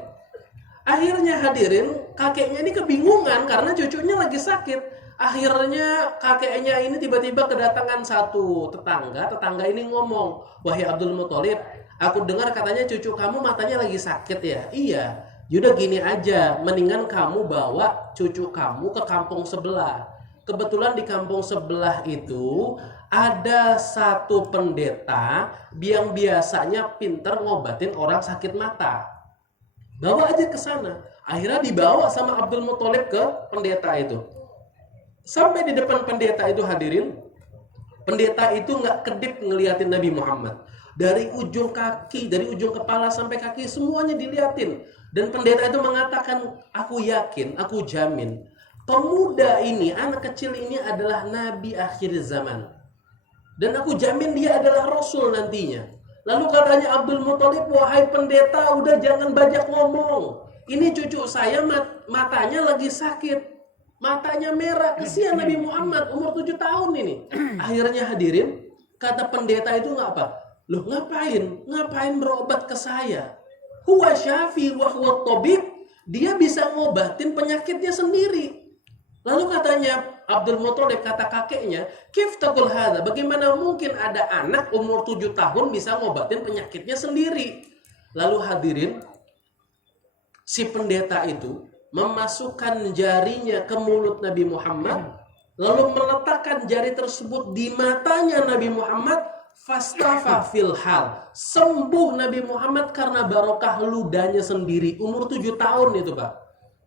Akhirnya hadirin, kakeknya ini kebingungan karena cucunya lagi sakit. Akhirnya kakeknya ini tiba-tiba kedatangan satu tetangga ini ngomong, "Wahai Abdul Muthalib, aku dengar katanya cucu kamu matanya lagi sakit ya?" "Iya." "Yaudah gini aja, mendingan kamu bawa cucu kamu ke kampung sebelah. Kebetulan di kampung sebelah itu ada satu pendeta yang biasanya pinter ngobatin orang sakit mata. Bawa aja ke sana." Akhirnya dibawa sama Abdul Muthalib ke pendeta itu. Sampai di depan pendeta itu hadirin, pendeta itu nggak kedip ngeliatin Nabi Muhammad. Dari ujung kaki, dari ujung kepala sampai kaki semuanya diliatin. Dan pendeta itu mengatakan, "Aku yakin, aku jamin, pemuda ini, anak kecil ini adalah Nabi akhir zaman. Dan aku jamin dia adalah Rasul nantinya." Lalu katanya Abdul Muthalib, "Wahai pendeta, udah jangan banyak ngomong. Ini cucu saya matanya lagi sakit. Matanya merah, kesian Nabi Muhammad umur 7 tahun ini." Akhirnya hadirin, kata pendeta itu nggak apa? "Loh ngapain berobat ke saya? Huwa syafi wa huwa tabib." Dia bisa ngobatin penyakitnya sendiri. Lalu katanya Abdul Muthalib, kata kakeknya, "Kif taqul hadza? Bagaimana mungkin ada anak umur 7 tahun bisa ngobatin penyakitnya sendiri?" Lalu hadirin, si pendeta itu memasukkan jarinya ke mulut Nabi Muhammad, lalu meletakkan jari tersebut di matanya Nabi Muhammad, fastafa fil hal. Sembuh Nabi Muhammad karena barokah ludahnya sendiri. Umur 7 tahun itu Pak.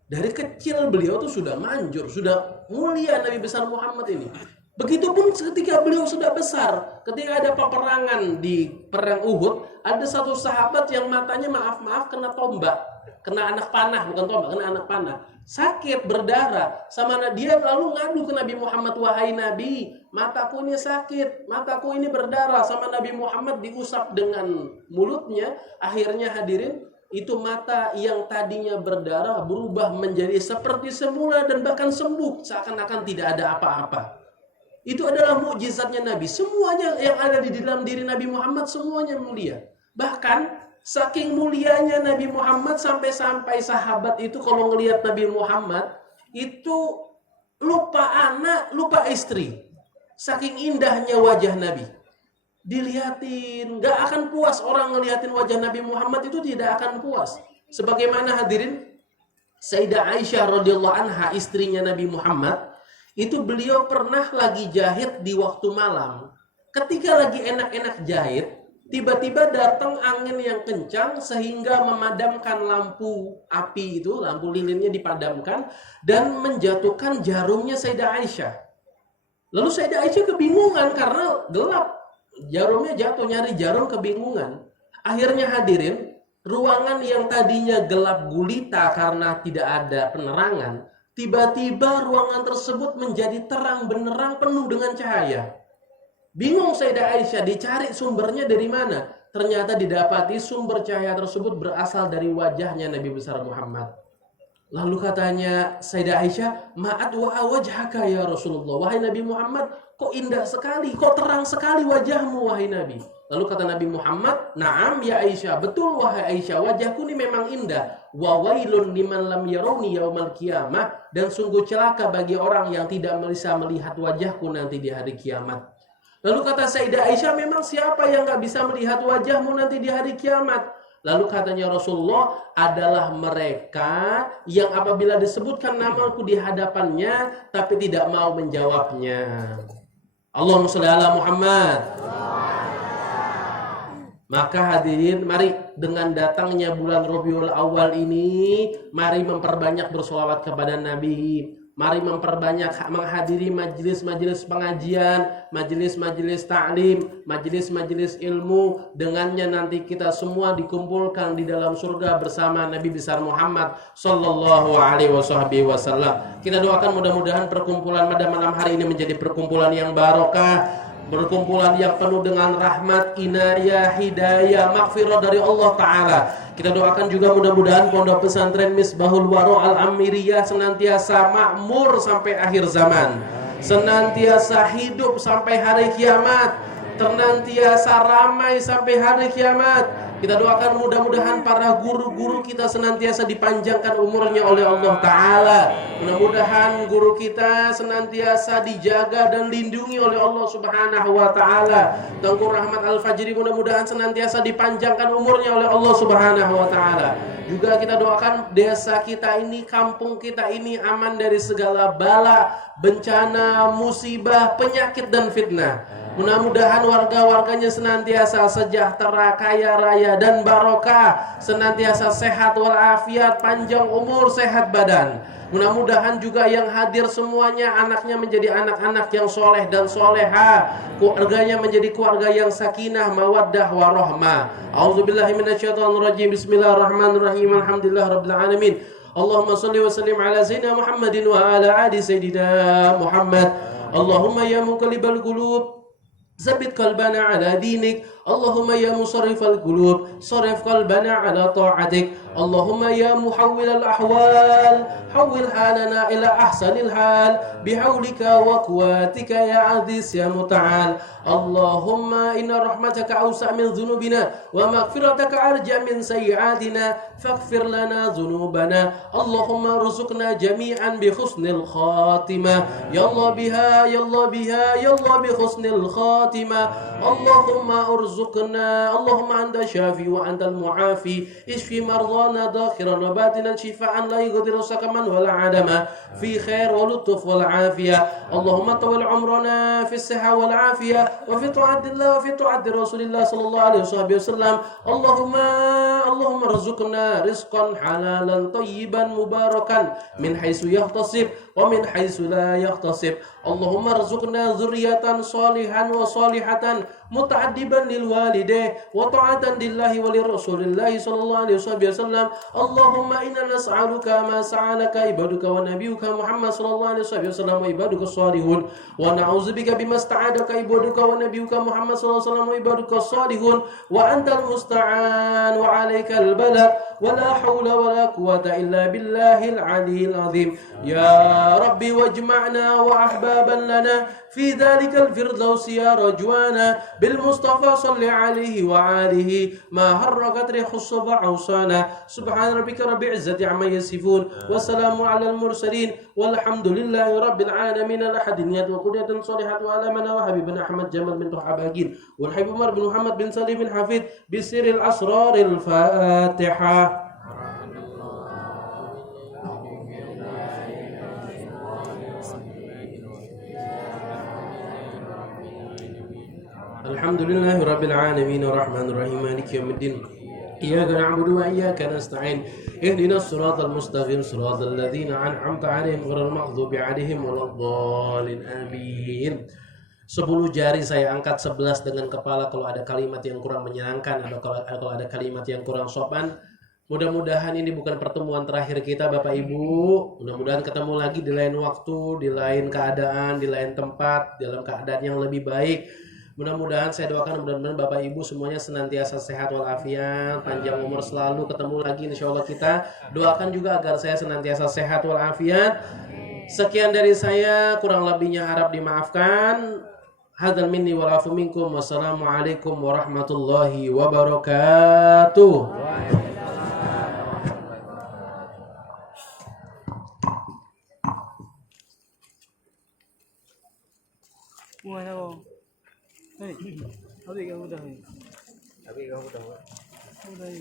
Dari kecil beliau tuh sudah manjur, sudah mulia Nabi besar Muhammad ini. Begitupun ketika beliau sudah besar, ketika ada peperangan di perang Uhud, ada satu sahabat yang matanya maaf kena tombak. Kena anak panah, bukan tombak, kena anak panah. Sakit, berdarah. Sama dia lalu ngadu ke Nabi Muhammad, "Wahai Nabi, mataku ini sakit, mataku ini berdarah." Sama Nabi Muhammad diusap dengan mulutnya. Akhirnya hadirin, itu mata yang tadinya berdarah berubah menjadi seperti semula dan bahkan sembuh, seakan-akan tidak ada apa-apa. Itu adalah mukjizatnya Nabi. Semuanya yang ada di dalam diri Nabi Muhammad semuanya mulia. Bahkan saking mulianya Nabi Muhammad sampai sahabat itu kalau ngelihat Nabi Muhammad itu lupa anak, lupa istri. Saking indahnya wajah Nabi. dilihatin. Gak akan puas orang ngeliatin wajah Nabi Muhammad itu, tidak akan puas. Sebagaimana hadirin, Sayyidah Aisyah radhiyallahu anha, istrinya Nabi Muhammad, itu beliau pernah lagi jahit di waktu malam. Ketika lagi enak-enak jahit, tiba-tiba datang angin yang kencang sehingga memadamkan lampu api itu, lampu lilinnya dipadamkan dan menjatuhkan jarumnya Sayyidah Aisyah. Lalu Sayyidah Aisyah kebingungan karena gelap. Jarumnya jatuh, nyari jarum kebingungan. Akhirnya hadirin, ruangan yang tadinya gelap gulita karena tidak ada penerangan, tiba-tiba ruangan tersebut menjadi terang benderang penuh dengan cahaya. Bingung Sayyidah Aisyah, dicari sumbernya dari mana. Ternyata didapati sumber cahaya tersebut berasal dari wajahnya Nabi besar Muhammad. Lalu katanya Sayyidah Aisyah, ma'at wa wajhaka ya Rasulullah. Wahai Nabi Muhammad, kok indah sekali, kok terang sekali wajahmu wahai Nabi. Lalu kata Nabi Muhammad, na'am ya Aisyah, betul wahai Aisyah, wajahku ini memang indah. Wa wailun liman lam yarawni yaumal qiyamah, dan sungguh celaka bagi orang yang tidak bisa melihat wajahku nanti di hari kiamat. Lalu kata Sayyidah Aisyah, memang siapa yang gak bisa melihat wajahmu nanti di hari kiamat? Lalu katanya Rasulullah, adalah mereka yang apabila disebutkan namaku di hadapannya tapi tidak mau menjawabnya. Allahumma sholli ala Muhammad. Maka hadirin, mari dengan datangnya bulan Rabiul Awal ini, mari memperbanyak bersolawat kepada Nabi. Mari memperbanyak menghadiri majelis-majelis pengajian, majelis-majelis ta'lim, majelis-majelis ilmu. Dengannya nanti kita semua dikumpulkan di dalam surga bersama Nabi besar Muhammad sallallahu alaihi wasallam. Kita doakan mudah-mudahan perkumpulan pada malam hari ini menjadi perkumpulan yang barokah, berkumpulan yang penuh dengan rahmat, inayah, hidayah, maghfirah dari Allah Ta'ala. Kita doakan juga mudah-mudahan pondok pesantren Misbahul Waro Al-Amiriyah senantiasa makmur sampai akhir zaman, senantiasa hidup sampai hari kiamat, senantiasa ramai sampai hari kiamat. Kita doakan mudah-mudahan para guru-guru kita senantiasa dipanjangkan umurnya oleh Allah Ta'ala. Mudah-mudahan guru kita senantiasa dijaga dan lindungi oleh Allah Subhanahu wa Ta'ala. Tengku Rahmat Al-Fajri mudah-mudahan senantiasa dipanjangkan umurnya oleh Allah Subhanahu wa Ta'ala. Juga kita doakan desa kita ini, kampung kita ini aman dari segala bala, bencana, musibah, penyakit dan fitnah. Mudah-mudahan warga-warganya senantiasa sejahtera, kaya raya dan barokah, senantiasa sehat walafiat, panjang umur, sehat badan. Mudah-mudahan juga yang hadir semuanya anaknya menjadi anak-anak yang soleh dan soleha, keluarganya menjadi keluarga yang sakinah, mawaddah, warahmah. A'udzubillahi minasyaitonirrajim. Bismillahirrahmanirrahim. Alhamdulillahirabbil alamin. Allahumma shalli wa sallim ala sayyidina Muhammadin wa ala ali sayyidina Muhammad. Allahumma ya muqallibal qulub, ثبت قلبنا على دينك. اللهم يا مصرف القلوب صرف قلبنا على طاعتك. اللهم يا محول الأحوال حول حالنا إلى أحسن الحال بحولك وقواتك يا عزيز يا متعال. اللهم إن رحمتك أوسع من ذنوبنا ومغفرتك أرجى من سيئاتنا فاغفر لنا ذنوبنا. اللهم ارزقنا جميعا بحسن الخاتمة. يا الله بها يا الله بها يا الله بحسن الخاتمة. اللهم ارزقنا، اللهم أنت الشافي وأنت المعافي، اشفي مرضانا ظاهرا وباطنا شفاء لا يغادر سقما ولا عدما، في خير ولطف والعافية. اللهم طول عمرنا في الصحة والعافية وفي طاعة الله وفي طاعة رسول الله صلى الله عليه وسلم. اللهم ارزقنا رزقا حلالا طيبا مباركا من حيث يحتسب ومن حيث لا يحتسب. اللهم ارزقنا ذرية صالحا وصالحة متعدبا للوالدين وطاعة لله ولرسول الله صلى الله عليه وسلم. اللهم إنا نسألك ما سألك عبادك ونبيك محمد صلى الله عليه وسلم وعبادك الصالحون، ونعوذ بك بما استعاذك عبادك ونبيك محمد صلى الله عليه وسلم وعبادك الصالحون، وأنت المستعان وعليك البلاغ ولا حول ولا قوة إلا بالله العلي العظيم. يا ربي واجمعنا وأحبابا لنا في ذلك الفردوس يا رجوانا بالمصطفى صل عليه وآله ما حركت ريح الصبا أوصانا سبحان ربك رب العزة عما يصفون والسلام على المرسلين والحمد لله رب العالمين الأحد اليد وقرية صالحة وآلمنا وحبيبنا أحمد جمال بن حباجين والحبيب عمر بن محمد بن سليم بن حفيظ بسر الأسرار الفاتحة. الحمد لله رب العالمين الرحمن الرحيم مالك يوم الدين إياك نعبد وإياك نستعين اهدنا الصراط المستقيم صراط الذين أنعمت عليهم غير المغضوب عليهم ولا الضالين آمين. 10 jari saya angkat 11 dengan kepala kalau ada kalimat yang kurang menyenangkan atau kalau ada kalimat yang kurang sopan. Mudah-mudahan ini bukan pertemuan terakhir kita Bapak Ibu. Mudah-mudahan ketemu lagi di lain waktu, di lain keadaan, di lain tempat, dalam keadaan yang lebih baik. Mudah-mudahan saya doakan mudah-mudahan Bapak Ibu semuanya senantiasa sehat walafiat, panjang umur selalu, ketemu lagi insya Allah kita. Doakan juga agar saya senantiasa sehat walafiat. Sekian dari saya, kurang lebihnya harap dimaafkan. Hadzal minni wal afu minkum. Wassalamualaikum warahmatullahi wabarakatuh. Mana bang? Hei, habis kamu dah. Habis kamu dah. Udah.